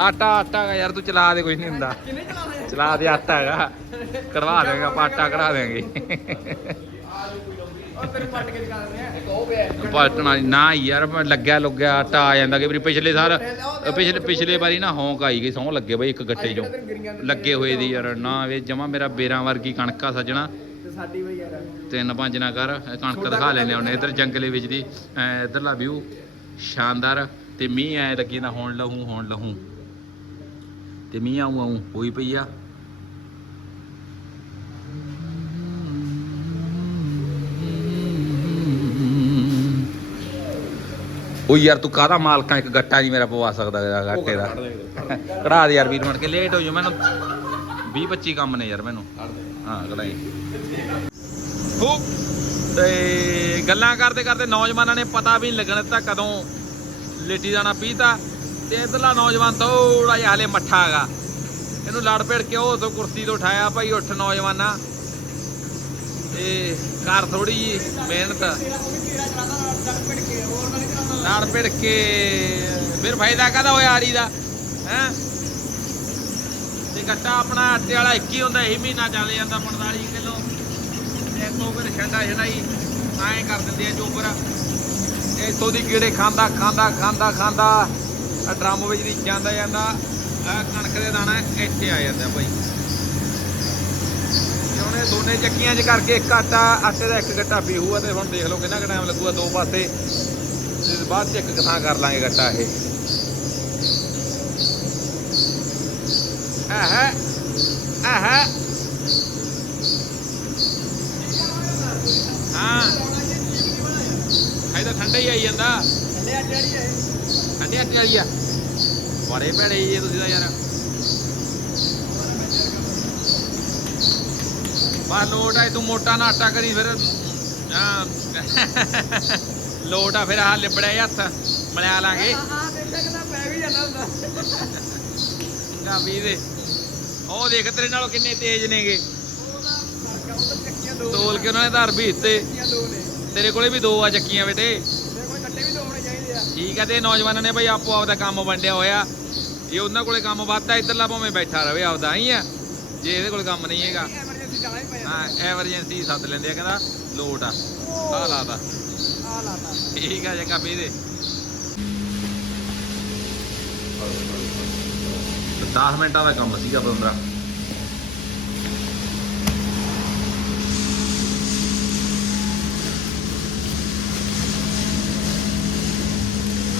ਆਟਾ ਆਟਾ ਹੈਗਾ ਯਾਰ ਤੂੰ ਚਲਾ ਦੇ ਕੁਝ ਨਹੀਂ ਹੁੰਦਾ। ਚਲਾ ਦੇ? ਆਟਾ ਹੈਗਾ। ਕਢਵਾ ਦੇਗਾ ਆਟਾ ਕਢਾ ਦੇਾਂਗੇ ਉਹ ਤੇਰੇ ਪੱਟ ਕੇ ਦਿਖਾ ਦਿੰਦੇ ਆ। ਇੱਕ ਉਹ ਪਿਆ। ਪਲਟਣਾ ਨਾ ਯਾਰ ਮੈਂ ਲੱਗਿਆ ਲੁੱਗਿਆ ਆਟਾ ਆ ਜਾਂਦਾ ਕਿ ਵੀ ਪਿਛਲੇ ਸਾਲ ਪਿਛਲੇ ਪਿਛਲੇ ਵਾਰੀ ਨਾ ਹੌਂਕ ਆਈ ਗਈ ਸੌਂ ਲੱਗੇ ਬਈ ਇੱਕ ਗੱਟੇ ਚੋਂ। ਲੱਗੇ ਹੋਏ ਦੀ ਯਾਰ ਨਾ ਵੇ ਜਮਾ ਮੇਰਾ ਬੇਰਾਂ ਵਰਗੀ ਕਣਕਾ ਸੱਜਣਾ। ਤੇ ਸਾਡੀ ਬਈ ਯਾਰ। ਤਿੰਨ ਪੰਜ ਨਾ ਕਰ ਕਣਕ ਦਿਖਾ ਲੈਨੇ ਉਹਨੇ ਇਧਰ ਜੰਗਲੇ ਵਿੱਚ ਦੀ ਇਧਰਲਾ ਵਿਊ ਸ਼ਾਨਦਾਰ ਤੇ ਮੀਂਹ ਐ ਲੱਗੀ ਨਾ ਹੁਣ ਲਹੂ ਹੁਣ ਲਹੂ। ਤੇ ਮੀਂਹ ਆਉਂ ਆਉਂ ਹੋਈ ਪਈ ਆ। ਉਹ ਯਾਰ ਤੂੰ ਕਾਹਦਾ ਮਾਲਕਾਂ ਇੱਕ ਗੱਟਾ ਨਹੀਂ ਮੇਰਾ ਪਵਾ ਸਕਦਾ ਇਹਦਾ ਗੱਟੇ ਦਾ? ਕਢਾ ਦੇ ਯਾਰ ਵੀਰ ਬਣ ਕੇ ਲੇਟ ਹੋ ਜਾ ਮੈਨੂੰ 20 25 ਕੰਮ ਨੇ ਯਾਰ ਮੈਨੂੰ। ਹਾਂ ਕਢਾਈ। ਉਹ ਤੇ ਗੱਲਾਂ ਕਰਦੇ ਕਰਦੇ ਨੌਜਵਾਨਾਂ ਨੇ ਪਤਾ ਵੀ ਨਹੀਂ ਲੱਗਣ ਦਿੱਤਾ ਕਦੋਂ ਲੇਟੀ ਜਾਣਾ ਪੀਤਾ। ਤੇ ਇਧਰਲਾ ਨੌਜਵਾਨ ਥੋੜਾ ਜਿਹਾ ਹਲੇ ਮੱਠਾ ਹੈਗਾ। ਇਹਨੂੰ ਲੜ ਪੇੜ ਕੇ ਉਹ ਤੋਂ ਕੁਰਸੀ ਤੋਂ ਉਠਾਇਆ ਭਾਈ, ਉੱਠ ਨੌਜਵਾਨਾ। ਤੇ ਕਰ ਥੋੜੀ ਜੀ ਮਿਹਨਤ। ਲੜ ਪੇੜ ਕੇ, ਫਿਰ ਫਾਇਦਾ ਕਾਹਦਾ ਹੋਇਆ ਆਰੀ ਦਾ? ਹੈ? ਤੇ ਗੱਟਾ ਆਪਣਾ ਆਟੇ ਵਾਲਾ ਇੱਕ ਹੀ ਹੁੰਦਾ, ਇਹੀ ਮਹੀਨਾ ਚੱਲ ਜਾਂਦਾ 45 ਕਿਲੋ। ਤੇ ਇੱਥੋਂ ਫਿਰ ਛੰਡਾ ਛਡਾਈ ਐਂ ਕਰ ਦਿੰਦੇ ਆ ਚੋਬਰ ਇੱਥੋਂ ਦੀ ਕੀੜੇ ਖਾਂਦਾ ਖਾਂਦਾ ਖਾਂਦਾ ਖਾਂਦਾ। ਡਰਮ ਵਿੱਚ ਦੀ ਜਾਂਦਾ ਜਾਂਦਾ ਕਣਕ ਦੇ ਦਾਣਾ ਇੱਥੇ ਆ ਜਾਂਦਾ ਭਾਈ ਉਹਨੇ ਦੋਨੇ ਚੱਕੀਆਂ 'ਚ ਕਰਕੇ ਇੱਕ ਆਟਾ, ਆਟੇ ਦਾ ਇੱਕ ਗੱਟਾ ਪੀਹੂਆ ਤੇ ਹੁਣ ਦੇਖ ਲਓ ਕਿੰਨਾ ਕੁ ਟਾਈਮ ਲੱਗੂਗਾ ਦੋ ਪਾਸੇ। ਤੇ ਬਾਅਦ 'ਚ ਇੱਕ ਥਾਂ ਕਰ ਲਾਂਗੇ ਗੱਟਾ ਇਹ। ਆਹਾ ਆਹਾ ਹਾਂ ਇਹਦਾ ਠੰਡਾ ਹੀ ਆਈ ਜਾਂਦਾ। ਥੱਲੇ ਅੱਡ ਵਾਲੀ ਹੈ ਠੰਡੇ ਆਟੇ ਵਾਲੀ ਆ? ਬੜੇ ਭੈੜੇ ਜੀ ਤੁਸੀਂ ਤਾਂ ਯਾਰ। ਬਾ ਲੋਟ ਆ ਤੂੰ ਮੋਟਾ ਨਾ ਆਟਾ ਕਰੀ ਫਿਰ। ਹਾਂ। ਲੋਟ ਆ ਫਿਰ ਆ ਲਿਬੜਿਆ ਹੱਥ ਮਲਿਆ ਲਾਂਗੇ। ਆ ਦੇਖਿਆ ਕਿ ਨਾ ਪੈ ਵੀ ਜਾਂਦਾ ਹੁੰਦਾ। ਗਾਵੀ ਦੇ। ਉਹ ਦੇਖ ਤੇਰੇ ਨਾਲੋਂ ਕਿੰਨੇ ਤੇਜ਼ ਨੇਗੇ। ਤੋਲ ਕੇ ਉਹਨਾਂ ਨੇ ਧਰ ਵੀ ਦਿੱਤੇ। ਤੇਰੇ ਕੋਲੇ ਵੀ ਦੋ ਆ ਚੱਕੀਆਂ ਬੇਟੇ ਮੇਰੇ ਕੋਲ ਕੱਟੇ ਵੀ ਦੋ ਹੋਣੇ ਚਾਹੀਦੇ ਆ ਠੀਕ ਹੈ ਤੇ ਨੌਜਵਾਨਾਂ ਨੇ ਭਾਈ ਆਪੋ ਆਪਦਾ ਕੰਮ ਵੰਡਿਆ ਹੋਇਆ। ਇਹ ਉਹਨਾਂ ਕੋਲੇ ਕੰਮ ਵੱਧਦਾ, ਇੱਧਰਲਾ ਭਾਵੇਂ ਬੈਠਾ ਰਵੇ, ਆਪਦਾ ਹੀ ਆ। ਜੇ ਇਹਦੇ ਕੋਲ ਕੰਮ ਨਹੀਂ ਹੈਗਾ, ਹਾਂ, ਐਮਰਜੈਂਸੀ ਸੱਦ ਲੈਂਦੇ ਆ, ਕਹਿੰਦਾ ਲੋਟ ਆ ਆ ਲਾਤਾ ਆ ਲਾਤਾ ਠੀਕ ਆ ਚੰਗਾ ਪੀ ਦੇ। 10 ਮਿੰਟਾਂ ਦਾ ਕੰਮ ਸੀਗਾ ਬੰਦਰਾ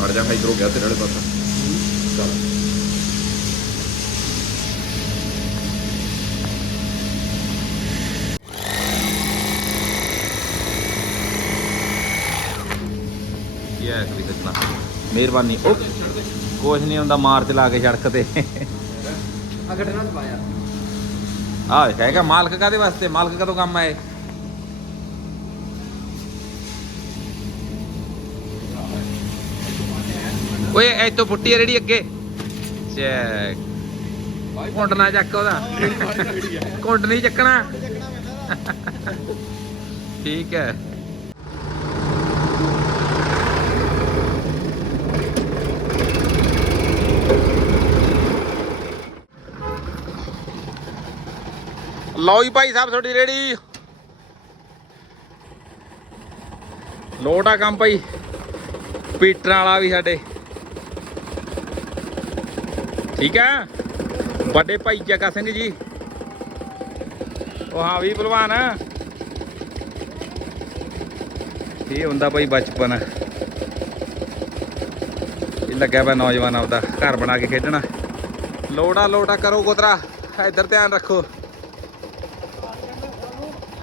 ਖੜ ਜਾ ਇਧਰ ਹੋ ਗਿਆ ਤੇਰੇ ਵਾਲੇ ਪਾਸੇ। ਚੱਲ। ਕੀ ਹੈ ਕਰੀ ਸੱਜਣਾ? ਮਿਹਰਬਾਨੀ। ਉਹ ਕੁਛ ਨਹੀਂ ਹੁੰਦਾ ਮਾਰ ਚਲਾ ਕੇ ਸੜਕ ਤੇ। ਆ ਘਟਨਾ ਚ ਪਾਇਆ। ਆ ਕਹੇਗਾ ਮਾਲਕ ਕਾਦੇ ਵਾਸਤੇ? ਮਾਲਕ ਕਦੋਂ ਕੰਮ ਆਏ? ਓਏ ਇੱਥੋਂ ਫੁੱਟੀ ਹੈ ਰੇੜੀ ਅੱਗੇ। ਚੈੱਕ। ਕੁੰਡਲਾ ਚੱਕ ਉਹਦਾ। ਕੁੰਡ ਨਹੀਂ ਚੱਕਣਾ। ਠੀਕ ਹੈ। ਲਓ ਜੀ ਭਾਈ ਸਾਹਿਬ ਤੁਹਾਡੀ ਰੇੜੀ। ਲੋਟ ਆ ਕੰਮ ਭਾਈ। ਪੀਟਰ ਵਾਲਾ ਵੀ ਸਾਡੇ। ਠੀਕ ਹੈ ਵੱਡੇ ਭਾਈ ਜਗਾ ਸਿੰਘ ਜੀ। ਉਹ ਹਾਂ ਵੀ ਭਲਵਾਨ। ਇਹ ਹੁੰਦਾ ਭਾਈ ਬਚਪਨ। ਇਹ ਲੱਗਿਆ ਪਿਆ ਨੌਜਵਾਨ ਆਪਦਾ ਘਰ ਬਣਾ ਕੇ ਖੇਡਣਾ। ਲੋੜਾ ਲੋੜਾ ਕਰੋ ਕੋਤਰਾ। ਇੱਧਰ ਧਿਆਨ ਰੱਖੋ।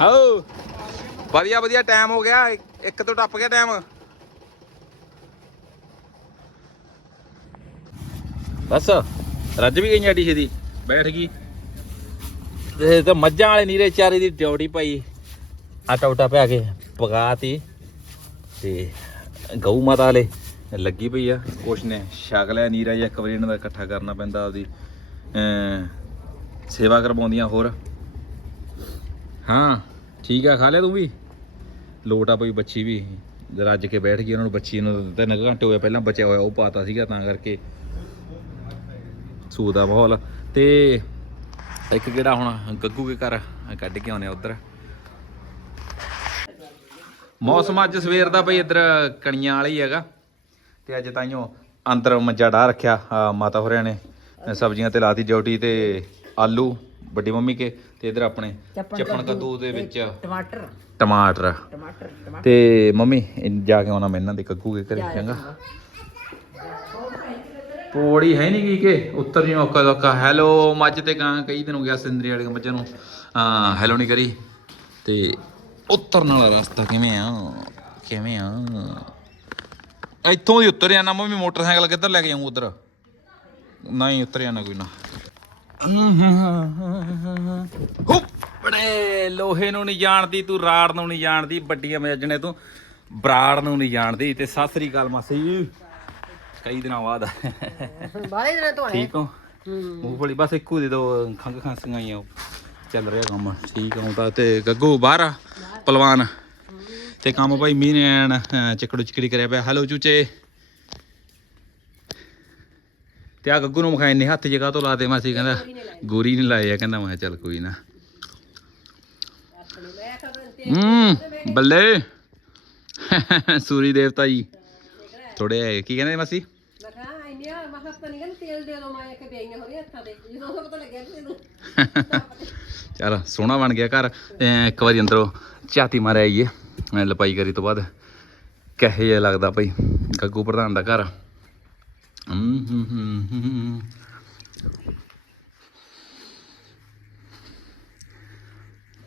ਹਾਓ ਵਧੀਆ ਵਧੀਆ ਟਾਈਮ ਹੋ ਗਿਆ। ਇੱਕ- ਇੱਕ ਤੋਂ ਟੱਪ ਗਿਆ ਟਾਈਮ ਬਸ ਰੱਜ ਵੀ ਗਈ ਆਡੀ ਛੇਦੀ ਬੈਠ ਗਈ। ਤੇ ਤਾਂ ਮੱਝਾਂ ਵਾਲੇ ਨੀਰੇ ਚਾਰੇ ਦੀ ਡਿਊਟੀ ਭਾਈ ਆਟਾ ਉਟਾ ਪਿਆ ਕੇ ਪਕਾਤੀ। ਤੇ ਗਊ ਮਾਤਾ ਵਾਲੇ ਲੱਗੀ ਪਈ ਆ। ਕੁਛ ਨੇ ਛਕ ਲਿਆ ਨੀਰਾ ਜਿਹਾ, ਇੱਕ ਵਾਰੀ ਇਹਨਾਂ ਦਾ ਇਕੱਠਾ ਕਰਨਾ ਪੈਂਦਾ ਆਪਦੀ, ਅਮ, ਸੇਵਾ ਕਰਵਾਉਂਦੀਆਂ ਹੋਰ। ਹਾਂ, ਠੀਕ ਆ, ਖਾ ਲਿਆ ਤੂੰ ਵੀ? ਲੋਟ ਆ ਪਈ ਬੱਚੀ ਵੀ। ਰੱਜ ਕੇ ਬੈਠ ਗਈ, ਉਹਨਾਂ ਨੂੰ ਬੱਚੀ ਨੂੰ ਤਿੰਨ ਕੁ ਘੰਟੇ ਹੋਇਆ ਪਹਿਲਾਂ ਬਚਿਆ ਹੋਇਆ, ਉਹ ਪਾਤਾ ਸੀਗਾ ਤਾਂ ਕਰਕੇ। ਸੂ ਦਾ ਮਾਹੌਲ। ਤੇ ਇੱਕ ਕਿਹੜਾ ਹੁਣ ਗੱਗੂ ਕੇ ਘਰ ਕੱਢ ਕੇ ਆਉਨੇ ਉਧਰ? ਮੌਸਮ ਅੱਜ ਸਵੇਰ ਦਾ ਬਈ ਇੱਧਰ ਕਣੀਆਂ ਵਾਲਾ ਹੀ ਹੈਗਾ। ਤੇ ਅੱਜ ਤਾਈਓ ਅੰਦਰ ਮੰਜਾ ਢਾ ਰੱਖਿਆ ਮਾਤਾ ਹੋਰਿਆਂ ਨੇ। ਸਬਜ਼ੀਆਂ ਤੇ ਲਾਤੀ ਡਿਊਟੀ ਤੇ ਆਲੂ ਵੱਡੀ ਮੰਮੀ ਕੇ ਤੇ ਇੱਧਰ ਆਪਣੇ ਚੱਪਣ ਕੱਦੂ ਦੇ ਵਿੱਚ ਟਮਾਟਰ। ਟਮਾਟਰ। ਤੇ ਮੰਮੀ ਜਾ ਕੇ ਆਉਣਾ ਮੈਂ ਇਹਨਾਂ ਦੇ ਕੱਗੂ ਕੇ ਘਰੇ ਚੰਗਾ। ਪੌੜੀ ਹੈ ਨਹੀਂ ਕੀ ਕਿ? ਉੱਤਰ ਨਹੀਂ ਔਕਾ ਔਕਾ ਹੈਲੋ ਮੱਝ ਤੇ ਗਾਂ ਕਈ ਦਿਨ ਹੋ ਗਿਆ ਸਿੰਦਰੀ ਵਾਲੇ ਮੱਝਾਂ ਨੂੰ। ਹਾਂ ਹੈਲੋ ਨਹੀਂ ਕਰੀ। ਤੇ ਉਤਰਨ ਵਾਲਾ ਰਸਤਾ ਕਿਵੇਂ ਆ? ਕਿਵੇਂ ਆ? ਇੱਥੋਂ ਦੀ ਉਤਰ ਜਾਣਾ, ਮੰਮੀ ਮੋਟਰਸਾਈਕਲ ਕਿੱਧਰ ਲੈ ਕੇ ਜਾਊਂ ਉਧਰ? ਨਹੀਂ, ਉੱਤਰ ਜਾਣਾ ਕੋਈ ਨਾ। ਹੁੱਪ! ਬੜੇ ਲੋਹੇ ਨੂੰ ਨਹੀਂ ਜਾਣਦੀ, ਤੂੰ ਰਾੜ ਨੂੰ ਨਹੀਂ ਜਾਣਦੀ, ਵੱਡੀਆਂ ਮਜਣੇ ਤੂੰ, ਬਰਾੜ ਨੂੰ ਨਹੀਂ ਜਾਣਦੀ। ਤੇ ਸਤਿ ਸ੍ਰੀ ਅਕਾਲ ਮਾਸੀ ਕਈ ਦਿਨਾਂ ਬਾਅਦ। ਬਾਲੇ ਦਿਨਾਂ ਤੋਂ ਠੀਕ ਹੋ? ਮੂੰਗਫਲੀ ਬਸ ਇੱਕੋ ਦੇ ਦੋ ਖੰਗ ਖਾਂਸੀਆਂ ਹੀ ਆ ਚੱਲ ਰਿਹਾ ਕੰਮ। ਠੀਕ ਆਉਂਦਾ ਤੇ ਗੱਗੂ ਬਾਹਰ ਆ, ਪਹਿਲਵਾਨ ਤੇ ਕੰਮ ਭਾਈ ਨੇ ਅਹ, ਚਿਕੜੂ ਚਿਕੜੀ ਕਰਿਆ ਪਿਆ। ਹੈਲੋ ਚੂਚੇ। ਤੇ ਆ ਗੱਗੂ ਨੂੰ ਮਖਾਏ ਨੇ ਹੱਥ ਜਗਾ ਤੋਂ ਲਾਤੇ? ਮਾਸੀ ਕਹਿੰਦਾ ਗੋਰੀ ਨਹੀਂ ਲਾਏ। ਆ। ਕਹਿੰਦਾ ਮੈਂ ਕਿਹਾ ਚੱਲ ਕੋਈ ਨਾ। ਹੂੰ ਬੱਲੇ। ਸੂਰੀ ਦੇਵਤਾ ਜੀ। ਥੋੜੇ ਕੀ ਕਹਿੰਦੇ ਮਾਸੀ? ਮੈਂ ਕਿਹਾ ਇੰਨੀਆਂ ਮੈਂ ਹੱਥ ਨਹੀਂ ਕਹਿੰਦਾ ਤੇਲ ਦੇ ਦੋ ਮੈਂ ਕਿ ਬੇਈਆਂ ਹੋ ਰਹੀਆਂ ਹੱਥਾਂ ਤੇ। ਜਦੋਂ ਤੋਂ ਪਤਾ ਲੱਗਿਆ ਕਿ ਇਹਨੂੰ ਚਲ ਸੋਹਣਾ ਬਣ ਗਿਆ ਘਰ। ਐਂ ਇੱਕ ਵਾਰੀ ਅੰਦਰੋਂ ਝਾਤੀ ਮਾਰ ਆਈਏ ਐਂ ਲਪਾਈ ਕਰੀ ਤੋਂ ਬਾਅਦ। ਕਹੇ ਜਿਹਾ ਲੱਗਦਾ ਭਈ ਗੱਗੂ ਪ੍ਰਧਾਨ ਦਾ ਘਰ। ਹਮ, ਹਮ, ਹਮ, ਹਮ, ਹਮ।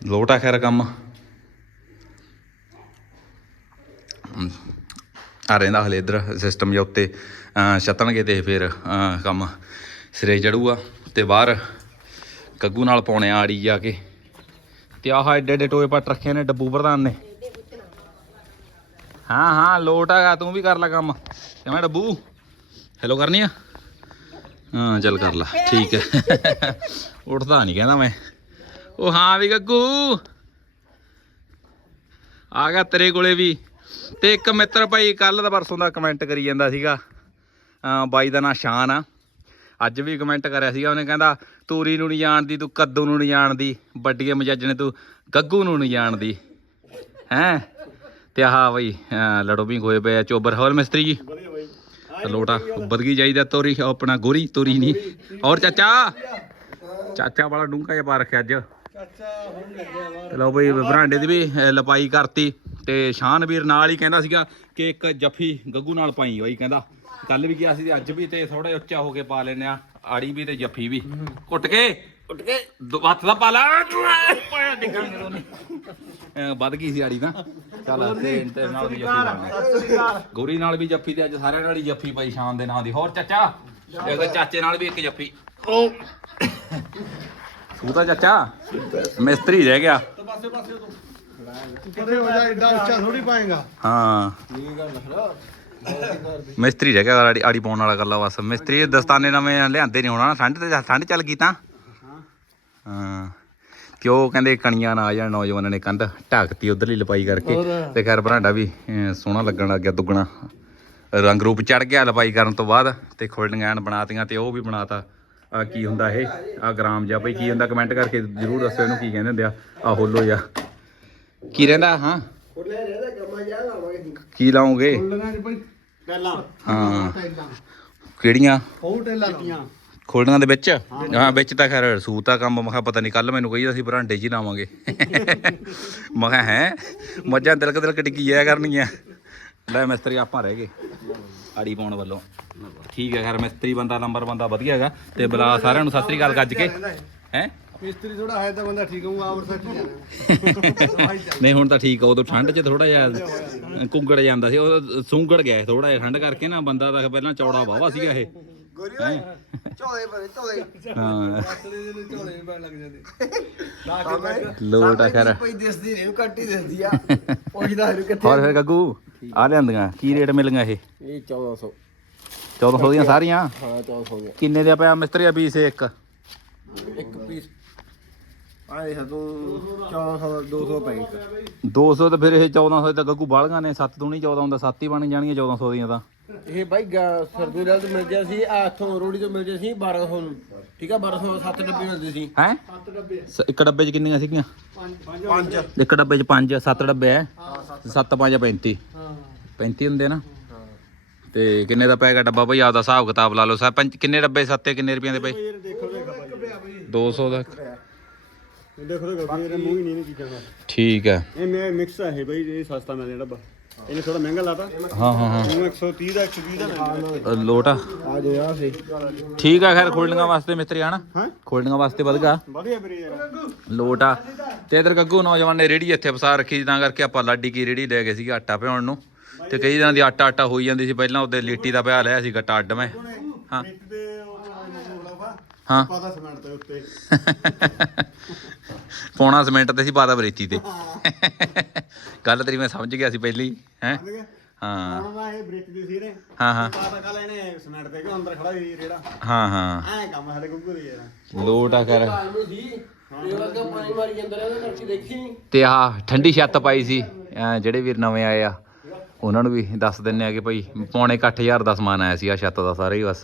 ਲੋਟ ਆ ਖੈਰ ਕੰਮ। ਹਮ, ਆ ਰਹਿੰਦਾ ਹਲੇ ਇਧਰ ਸਿਸਟਮ ਜਿਹਾ ਉੱਤੇ ਛੱਤਣਗੇ ਤੇ ਫਿਰ ਕੰਮ ਸਿਰੇ ਚੜੂਗਾ ਤੇ ਬਾਹਰ ਕੱਗੂ ਨਾਲ ਪਾਉਣੇ ਆੜੀ ਜਾ ਕੇ। ਤੇ ਆਹ ਐਡੇ ਐਡੇ ਟੋਏ ਪੱਟ ਰੱਖੇ ਨੇ ਡੱਬੂ ਪ੍ਰਧਾਨ ਨੇ। ਹਾਂ ਹਾਂ, ਲੋਟ ਹੈਗਾ, ਤੂੰ ਵੀ ਕਰ ਲੈ ਕੰਮ। ਕਿਵੇਂ ਡੱਬੂ? ਹੈਲੋ ਕਰਨੀ ਆ? ਹਾਂ, ਚੱਲ ਕਰ ਲੈ, ਠੀਕ ਹੈ। ਉੱਠਦਾ ਨਹੀਂ ਕਹਿੰਦਾ ਮੈਂ। ਉਹ ਹਾਂ ਵੀ ਗੱਗੂ ਆ ਗਿਆ ਤੇਰੇ ਕੋਲੇ ਵੀ। ਤੇ ਇੱਕ ਮਿੱਤਰ ਭਾਈ ਕੱਲ ਦਾ ਪਰਸੋਂ ਦਾ ਕਮੈਂਟ ਕਰੀ ਜਾਂਦਾ ਸੀਗਾ। ਬਾਈ ਦਾ ਨਾਂ ਸ਼ਾਨ ਆ। ਅੱਜ ਵੀ ਕਮੈਂਟ ਕਰਿਆ ਸੀਗਾ ਉਹਨੇ ਕਹਿੰਦਾ ਤੂਰੀ ਨੂੰ ਨਹੀਂ ਜਾਣਦੀ ਤੂੰ ਕੱਦੂ ਨੂੰ ਨਹੀਂ ਜਾਣਦੀ ਵੱਡੀਆਂ ਮਜੱਜਣੇ ਤੂੰ ਗੱਗੂ ਨੂੰ ਨਹੀਂ ਜਾਣਦੀ। ਹੈਂ? ਤੇ ਆਹ ਬਈ ਲੜੋ ਵੀ ਹੋਏ ਪਏ ਆ ਚੋਬਰ ਹੋਰ ਮਿਸਤਰੀ ਜੀ। ਲੋਟਾ ਬਦਗੀ ਜਾਈਦਾ ਤੋਰੀ ਆਪਣਾ ਗੋਰੀ ਤੋਰੀ ਨਹੀਂ ਔਰ ਚਾਚਾ? ਚਾਚਾ ਵਾਲਾ ਡੂੰਘਾ ਜਿਹਾ ਪਾ ਰੱਖਿਆ ਅੱਜ। ਤੇ ਲਓ ਬਈ ਬਰਾਂਡੇ ਦੀ ਵੀ ਲਪਾਈ ਕਰਤੀ। ਤੇ ਸ਼ਾਨਵੀਰ ਨਾਲ ਹੀ ਕਹਿੰਦਾ ਸੀਗਾ ਕਿ ਇੱਕ ਜੱਫੀ ਗੱਗੂ ਨਾਲ ਪਾਈ ਬਾਈ ਕਹਿੰਦਾ। ਕੱਲ ਵੀ ਗਿਆ ਸੀ ਤੇ ਅੱਜ ਵੀ ਤੇ ਥੋੜਾ ਉੱਚਾ ਹੋ ਕੇ ਪਾ ਲੈਨੇ ਆ, ਆੜੀ ਵੀ ਤੇ ਜੱਫੀ ਵੀ। ਕੁੱਟ ਕੇ ਕੁੱਟ ਕੇ ਹੱਥ ਦਾ ਪਾ ਲਾ। ਵੱਧ ਗਈ ਸੀ ਆੜੀ ਤਾਂ। ਚੱਲ ਤੇ ਨਾਲ ਵੀ ਜੱਫੀ ਪਾਉਣੀ ਗੋਰੀ ਨਾਲ ਵੀ ਜੱਫੀ ਤੇ ਅੱਜ ਸਾਰਿਆਂ ਨਾਲ ਹੀ ਜੱਫੀ ਪਾਈ ਸ਼ਾਨ ਦੇ ਨਾਂ ਦੀ। ਹੋਰ ਚਾਚਾ? ਇੱਕ ਚਾਚੇ ਨਾਲ ਵੀ ਇੱਕ ਜੱਫੀ। ਉਹ ਤੂੰ ਚਾਚਾ? ਮਿਸਤਰੀ ਰਹਿ ਗਿਆ। ਕਿਤੇ ਹੋ ਜਾ ਏਡਾ ਉੱਚਾ ਥੋੜੀ ਪਾਏਗਾ। ਹਾਂ। ਮਿਸਤਰੀ ਰਹਿ ਗਿਆ ਆੜੀ ਆੜੀ ਪਾਉਣ ਵਾਲਾ ਗੱਲਾਂ ਬਸ। ਮਿਸਤਰੀ ਦਸਤਾਨੇ ਨਵੇਂ ਲਿਆਂਦੇ ਨਹੀਂ ਹੋਣਾ ਨਾ ਠੰਡ ਤੇ ਠੰਡ ਚੱਲ ਗਈ ਤਾਂ। ਹਾਂ। ਕਿਉਂ ਕਹਿੰਦੇ ਕਣੀਆਂ ਨਾ ਆ ਜਾਣ ਨੌਜਵਾਨਾਂ ਨੇ ਕੰਧ ਢਾਕਤੀ ਉਧਰਲੀ ਲਪਾਈ ਕਰਕੇ। ਤੇ ਖੈਰ ਬਰਾਂਡਾ ਵੀ ਸੋਹਣਾ ਲੱਗਣ ਲੱਗ ਗਿਆ ਦੁੱਗਣਾ। ਰੰਗ ਰੂਪ ਚੜ ਗਿਆ ਲਪਾਈ ਕਰਨ ਤੋਂ ਬਾਅਦ ਤੇ ਖੋਲਣੀਆਂ ਐਨ ਬਣਾਤੀਆਂ ਤੇ ਉਹ ਵੀ ਬਣਾਤਾ। ਆ ਕੀ ਹੁੰਦਾ ਇਹ? ਆ ਗ੍ਰਾਮ ਜਾਂ ਬਈ ਕੀ ਹੁੰਦਾ? ਕਮੈਂਟ ਕਰਕੇ ਜਰੂਰ ਦੱਸਿਓ ਇਹਨੂੰ ਕੀ ਕਹਿੰਦੇ ਹੁੰਦੇ ਆ। ਆ ਹੋਲੋ ਜਾਂ ਕੀ ਰਹਿੰਦਾ? ਹਾਂ। ਕੀ ਲਾਉਂਗੇ? ਖੋਲਣਾ ਜੀ ਭਾਈ। ਟੈਲਾਂ। ਹਾਂ। ਟੈਲਾਂ। ਕਿਹੜੀਆਂ? ਉਹ ਟੈਲਾਂ ਲਾਉਣੀਆਂ। ਖੋਲਣਾਂ ਦੇ ਵਿੱਚ? ਹਾਂ। ਵਿੱਚ ਤਾਂ ਖੈਰ ਸੂਤ ਆ ਕੰਮ ਮੈਂ ਕਿਹਾ ਪਤਾ ਨਹੀਂ ਕੱਲ ਮੈਨੂੰ ਕਹੀ ਅਸੀਂ ਬਰਾਂਡੇ 'ਚ ਹੀ ਲਾਵਾਂਗੇ। ਮੈਂ ਕਿਹਾ ਹੈ? ਮੱਝਾਂ ਦਿਲਕ ਦਿਲਕ ਟਿੱਕੀ ਜਾਇਆ ਕਰਨੀਆਂ ਲੈ ਮਿਸਤਰੀ ਆਪਾਂ ਰਹਿ ਗਏ। ਆੜੀ ਪਾਉਣ ਵੱਲੋਂ। ਠੀਕ ਹੈ ਖੈਰ ਮਿਸਤਰੀ ਬੰਦਾ ਨੰਬਰ ਬੰਦਾ ਵਧੀਆ ਹੈਗਾ। ਤੇ ਬੁਲਾ ਸਾਰਿਆਂ ਨੂੰ ਸਤਿ ਸ੍ਰੀ ਅਕਾਲ ਗੱਜ ਕੇ। ਹੈ? ਮਿਸਤਰੀ ਥੋੜਾ ਹੈ ਤਾਂ ਬੰਦਾ ਠੀਕ ਹੋਊਗਾ ਆਵਰ ਸੱਟ ਜਾਣਾ। ਨਹੀਂ ਹੁਣ ਤਾਂ ਠੀਕ ਆ ਉਦੋਂ ਠੰਡ 'ਚ ਥੋੜਾ ਜਿਹਾ ਕੁੰਗੜ ਜਾਂਦਾ ਸੀ ਉਹ ਸੁੰਗੜ ਗਿਆ ਥੋੜਾ ਜਿਹਾ ਠੰਡ ਕਰਕੇ ਨਾ ਬੰਦਾ ਤਾਂ ਪਹਿਲਾਂ ਚੌੜਾ ਵਾਵਾ ਸੀਗਾ ਇਹ। ਗੋਰੀ ਝੋਲੇ ਪਰ ਝੋਲੇ। ਹਾਂ। ਝੋਲੇ ਪੈਣ ਲੱਗ ਜਾਂਦੇ। ਲੋਟ ਆ ਖੈਰ। ਕੋਈ ਦਿਸਦੀ ਨਹੀਂ ਘੱਟ ਹੀ ਦਿਸਦੀ ਆ। ਪੁੱਛਦਾ ਕਿੱਥੇ ਹੋਰ ਫਿਰ ਗੱਗੂ ਆ ਲਿਆਂਦੀਆਂ ਕੀ ਰੇਟ ਮਿਲੀਆਂ ਇਹ? ਇਹ 1400 1400 ਦੀਆਂ ਸਾਰੀਆਂ? ਹਾਂ 1400 ਗਿਆ ਕਿੰਨੇ ਦਾ ਪਿਆ ਮਿਸਤਰੀ ਆ ਪੀਸ ਇੱਕ? ਇੱਕ ਪੀਸ ਆ ਇਹ ਤੂੰ 1400 200 ਪੈ ਇੱਕ 200 ਤਾਂ ਫਿਰ ਇਹ 1400 ਤਾਂ ਗੱਗੂ ਬਾਲਗਾਂ ਨੇ 7 ਤੋਂ ਨਹੀਂ 14 ਹੁੰਦਾ 7 ਹੀ ਬਣ ਜਾਣਗੀਆਂ 1400 ਦੀਆਂ ਤਾਂ। ਇਹ ਬਾਈ ਸਰਦੂ ਤੋਂ ਮਿਲ ਗਿਆ ਸੀ ਆ ਇੱਥੋਂ ਰੋੜੀ ਤੋਂ ਮਿਲ ਗਿਆ ਸੀ 1200 ਨੂੰ। ਠੀਕ ਆ 1200 ਸੱਤ ਡੱਬੇ ਮਿਲਦੇ ਸੀ। ਹੈ? ਇੱਕ ਡੱਬੇ 'ਚ ਕਿੰਨੀਆਂ ਸੀਗੀਆਂ? ਪੰਜ। ਇੱਕ ਡੱਬੇ 'ਚ 5 7 ਡੱਬੇ ਐ? 7 5 35 35 ਹੁੰਦੇ ਨਾ? ਤੇ ਕਿੰਨੇ ਦਾ ਪੈਗਾ ਡੱਬਾ ਭਾਈ ਆਪਦਾ ਹਿਸਾਬ ਕਿਤਾਬ ਲਾ ਲਓ। ਸਾ ਕਿੰਨੇ ਡੱਬੇ ਸੱਤੇ ਕਿੰਨੇ ਰੁਪਈਆਂ ਦੇ ਪਏ ਦੇਖੋ ਦੇਖੋ 200 ਦਾ ਦੇਖੋ ਦੇਖੋ ਮੇਰੇ ਮੂੰਹ ਹੀ ਨਹੀਂ ਇਹਨੇ ਕੀ ਕਰਨਾ। ਠੀਕ ਹੈ। ਇਹ ਮੈਂ ਮਿਕਸ ਆ ਇਹ ਬਈ ਇਹ ਸਸਤਾ ਮਿਲ ਡੱਬਾ ਇਹਨੇ ਥੋੜਾ ਮਹਿੰਗਾ ਲਾਤਾ। ਹਾਂ ਹਾਂ ਹਾਂ। ਇਹਨੂੰ 130 ਦਾ 120 ਦਾ ਅ, ਲੋਟ ਆ। ਜੋ ਆ ਸੀ ਠੀਕ ਆ ਖੈਰ ਖੋਲਣੀਆਂ ਵਾਸਤੇ ਮਿਸਤਰੀ ਆਣਾ ਹਾਂ? ਖੋਲਣੀਆਂ ਵਾਸਤੇ ਵਧਗਾ ਵਧੀਆ ਵੀਰੇ ਯਾਰ। ਲੋਟ ਤੇ ਇਧਰ ਗੱਗੂ ਨੌਜਵਾਨ ਨੇ ਰੇੜੀ ਇੱਥੇ ਫਸਾ ਰੱਖੀ ਸੀ ਤਾਂ ਕਰਕੇ ਆਪਾਂ ਲਾਡੀ ਕੀ ਰੇੜੀ ਲੈ ਗਏ ਸੀ ਆਟਾ ਪਿਆਉਣ ਨੂੰ। ਤੇ ਕਈ ਦਿਨਾਂ ਦੀ ਆਟਾ ਆਟਾ ਹੋਈ ਜਾਂਦੀ ਸੀ ਪਹਿਲਾਂ ਉਹਦੇ ਲੀਟੀ ਦਾ ਪਿਆ ਲਿਆ ਸੀ ਗੱਟਾ ਅੱਡ ਮੈਂ। ਹਾਂ। ਦੇ ਉਹ ਮੁਗਲਾਫਾ ਹਾਂ। ਪਾਦਾ ਸਿਮੈਂਟ ਦੇ ਉੱਤੇ। ਪੌਣਾ ਸਿਮੈਂਟ ਤੇ ਸੀ ਪਾਦਾ ਬਰੇਤੀ ਤੇ। ਗੱਲ ਤੇਰੀ ਮੈਂ ਸਮਝ ਗਿਆ ਸੀ ਪਹਿਲੀ ਹੈ? ਹਾਂ। ਹੁਣ ਨਾ ਇਹ ਬ੍ਰਿਕ ਦੀ ਸੀ ਨੇ ਹਾਂ ਹਾਂ। ਪਾਦਾ ਕੱਲ ਇਹਨੇ ਸਿਮੈਂਟ ਦੇ ਕੇ ਅੰਦਰ ਖੜਾ ਸੀ ਰੇੜਾ? ਹਾਂ ਹਾਂ। ਐ ਕੰਮ ਸਾਡੇ ਗੁੱਗੂ ਦੇ ਯਾਰ। ਲੋਟ ਆ ਕਰ। ਤੇ ਆਹ ਠੰਡੀ ਛੱਤ ਪਾਈ ਸੀ ਜਿਹੜੇ ਵੀਰ ਨਵੇਂ ਆਏ ਆ ਉਹਨਾਂ ਨੂੰ ਵੀ ਦੱਸ ਦਿੰਨੇ ਆ ਕਿ ਭਾਈ ਪੌਣੇ 8000 ਦਾ ਸਮਾਨ ਆਇਆ ਸੀ ਆ ਛੱਤ ਦਾ ਸਾਰਾ ਹੀ ਬਸ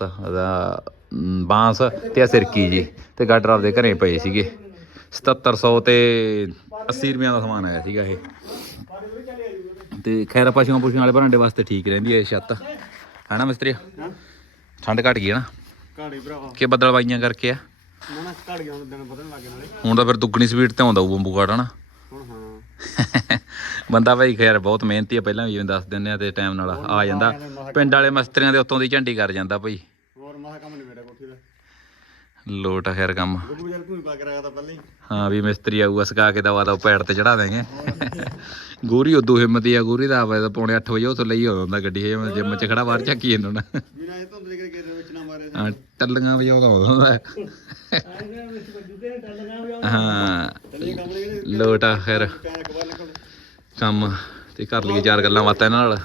ਬਾਂਸ ਤੇ ਆ ਸਿਰਕੀ ਜੀ ਤੇ ਗਾਡਰ ਆਪਦੇ ਘਰੇ ਪਏ ਸੀਗੇ। 7700 ਤੇ 80 ਰੁਪਈਆਂ ਦਾ ਸਮਾਨ ਆਇਆ ਸੀਗਾ ਇਹ। ਤੇ ਖੈਰ ਪਸ਼ੂਆਂ ਪੁਸ਼ੂਆਂ ਵਾਲੇ ਬਰਾਂਡੇ ਵਾਸਤੇ ਠੀਕ ਰਹਿੰਦੀ ਹੈ ਛੱਤ। ਹੈਨਾ ਮਿਸਤਰੀ? ਠੰਡ ਘਟ ਗਈ ਹੈ ਨਾ? ਘਾੜੀ ਭਰਾਵਾ। ਕਿ ਬੱਦਲਵਾਈਆਂ ਕਰਕੇ ਆ? ਨਾ ਨਾ ਘੜ ਗਿਆ ਹੁਣ ਦਿਨ ਬਦਲਣ ਲੱਗੇ ਨਾਲੇ। ਹੁਣ ਤਾਂ ਫਿਰ ਦੁੱਗਣੀ ਸਪੀਡ ਤੇ ਆਉਂਦਾ ਉਹ ਬੰਬੂ ਕਾਟ ਹਨਾ? ਹੁਣ ਹਾਂ। ਬੰਦਾ ਭਾਈ ਖੈਰ ਬਹੁਤ ਮਿਹਨਤੀ ਆ ਪਹਿਲਾਂ ਵੀ ਜਿਵੇਂ ਦੱਸ ਦਿੰਦੇ ਆ ਤੇ ਟਾਈਮ ਨਾਲ ਆ ਜਾਂਦਾ। ਪਿੰਡ ਵਾਲੇ ਮਸਤਰੀਆਂ ਦੇ ਉੱਤੋਂ ਦੀ ਝੰਡੀ ਕਰ ਜਾਂਦਾ ਭਾਈ ਹੋਰ ਮਾਹ ਕੰਮ ਨਹੀਂ ਮੇਰਾ ਕੋਠੀ ਦਾ ਲੋਟ ਆ ਖੈਰ ਕੰਮ। ਗੁੱਗੂ ਤੂੰ ਹੀ ਪਾ ਕੇ ਰੱਖਦਾ ਪਹਿਲਾਂ ਹੀ। ਹਾਂ ਵੀ ਮਿਸਤਰੀ ਆਊਗਾ ਸਕਾ ਕੇ ਦਵਾ ਦਾ ਪੈੜ ਤੇ ਚੜਾ ਦੇਂਗੇ ਗੋਰੀ ਉਦੋਂ ਹਿੰਮਤੀ ਆ ਗੋਰੀ ਦਾ ਆਵਾ ਪੌਣੇ 8 ਵਜੇ ਉੱਥੋਂ ਲਈ ਆਉਂਦਾ ਗੱਡੀ ਇਹ ਜਿੰਮ ਚ ਖੜਾ ਬਾਹਰ ਝੱਕੀ ਜਾਂਦਾ ਨਾ ਬਿਨਾ ਇਹ ਤੋਂ ਦੇ ਕੇ ਵਿੱਚ ਨਾ ਮਾਰੇ ਹਾਂ ਟੱਲੀਆਂ ਵਜਾਉਂਦਾ ਹੁੰਦਾ ਹਾਂ ਲੋਟ ਆ ਖੈਰ। ਵਾਰ ਕੰਮ ਤੇ ਕਰ ਲਈਏ ਚਾਰ ਗੱਲਾਂ ਬਾਤਾਂ ਇਹਨਾਂ ਨਾਲ।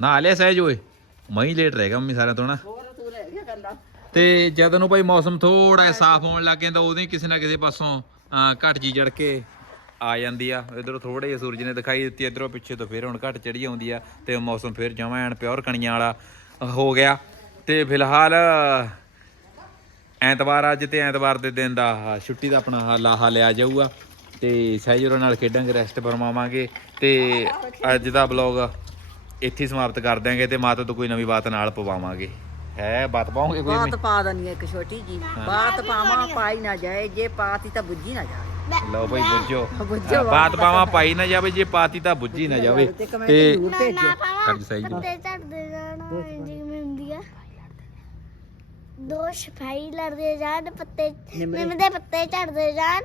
ਨਾ ਆਲੇ ਸਹਿਜ ਓਏ। ਮੈਂ ਹੀ ਲੇਟ ਰਹਿ ਗਿਆ ਮੰਮੀ ਸਾਰਿਆਂ ਤੋਂ ਨਾ। ਹੋਰ ਤੂੰ ਲੈ ਗਿਆ ਗੱਲਾਂ। ਤੇ ਜਦ ਨੂੰ ਭਾਈ ਮੌਸਮ ਥੋੜਾ ਜਿਹਾ ਸਾਫ਼ ਹੋਣ ਲੱਗ ਜਾਂਦਾ ਉਦੋਂ ਹੀ ਕਿਸੇ ਨਾ ਕਿਸੇ ਪਾਸੋਂ ਘੱਟ ਜੀ ਚੜ ਕੇ ਆ ਜਾਂਦੀ ਆ। ਇਧਰੋਂ ਥੋੜੇ ਜਿਹਾ ਸੂਰਜ ਨੇ ਦਿਖਾਈ ਦਿੱਤੀ ਇਧਰੋਂ ਪਿੱਛੇ ਤੋਂ ਫਿਰ ਹੁਣ ਘੱਟ ਚੜੀ ਆਉਂਦੀ ਆ ਤੇ ਮੌਸਮ ਫਿਰ ਜਮਾਂ ਐਨ ਪਿਓਰ ਕਣੀਆਂ ਵਾਲਾ ਹੋ ਗਿਆ। ਤੇ ਫਿਲਹਾਲ ਐਤਵਾਰ ਅੱਜ ਤੇ ਐਤਵਾਰ ਦੇ ਦਿਨ ਦਾ ਛੁੱਟੀ ਦਾ ਆਪਣਾ ਲਾਹਾ ਲਿਆ ਜਾਊਗਾ। ਤੇ ਸਹਿਜੋਰਾਂ ਨਾਲ ਖੇਡਾਂਗੇ ਰੈਸਟ ਫਰਮਾਵਾਂਗੇ। ਤੇ ਅੱਜ ਦਾ ਬਲੌਗ ਇੱਥੇ ਹੀ ਸਮਾਪਤ ਕਰ ਦਿਆਂਗੇ ਤੇ ਮਾਤਾ ਤੋਂ ਕੋਈ ਨਵੀਂ ਬਾਤ ਨਾਲ ਪਵਾਵਾਂਗੇ। ਹੈ ਬਾਤ ਪਾਉਂਗੇ ਕੋਈ ਬਾਤ ਪਾ ਦਨੀ ਇੱਕ ਛੋਟੀ ਜੀ। ਬਾਤ ਪਾਵਾਂ ਪਾਈ ਨਾ ਜਾਏ ਜੇ ਪਾਤੀ ਤਾਂ ਬੁੱਝੀ ਨਾ ਜਾਏ। ਲਓ ਭਾਈ ਬੁੱਝੋ। ਬਾਤ ਪਾਵਾਂ ਪਾਈ ਨਾ ਜਾਵੇ ਜੇ ਪਾਤੀ ਤਾਂ ਬੁੱਝੀ ਨਾ ਜਾਵੇ। ਤੇ ਕਮੈਂਟ ਤੇ ਜ਼ਰੂਰ ਭੇਜੋ। ਨਾ ਪਾਵਾਂ ਕਰ ਸਹੀ ਜੀ ਹੁੰਦੀ ਆ? ਦੋ ਸਿਪਾਹੀ ਲੜਦੇ ਜਾਣ ਪੱਤੇ ਨਿੰਮ ਦੇ ਪੱਤੇ ਝੜਦੇ ਜਾਣ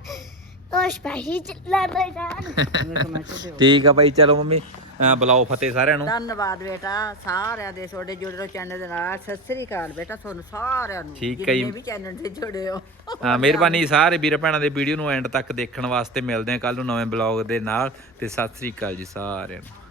ਦੋ ਸਿਪਾਹੀ ਲੜਦੇ ਜਾਣ। ਠੀਕ ਆ ਭਾਈ ਚਲੋ ਮੰਮੀ। ਅਹ, ਬੁਲਾਓ ਫਤਿਹ ਸਾਰਿਆਂ ਨੂੰ। ਧੰਨਵਾਦ ਬੇਟਾ ਸਾਰਿਆਂ ਦੇ ਤੁਹਾਡੇ ਜੁੜੇ ਰਹੋ ਚੈਨਲ ਦੇ ਨਾਲ। ਸਤਿ ਸ੍ਰੀ ਅਕਾਲ ਬੇਟਾ ਤੁਹਾਨੂੰ ਸਾਰਿਆਂ ਨੂੰ ਠੀਕ ਹੈ ਜੀ। ਜਿੰਨੇ ਵੀ ਚੈਨਲ ਤੇ ਜੁੜੇ ਹੋ। ਹਾਂ ਮਿਹਰਬਾਨੀ ਸਾਰੇ ਵੀਰ ਭੈਣਾਂ ਦੇ ਵੀਡੀਓ ਨੂੰ ਐਂਡ ਤੱਕ ਦੇਖਣ ਵਾਸਤੇ ਮਿਲਦੇ ਹਾਂ। ਕੱਲ ਨੂੰ ਨਵੇਂ ਬਲੌਗ ਦੇ ਨਾਲ। ਤੇ ਸਤਿ ਸ੍ਰੀ ਅਕਾਲ ਜੀ ਸਾਰਿਆਂ ਨੂੰ।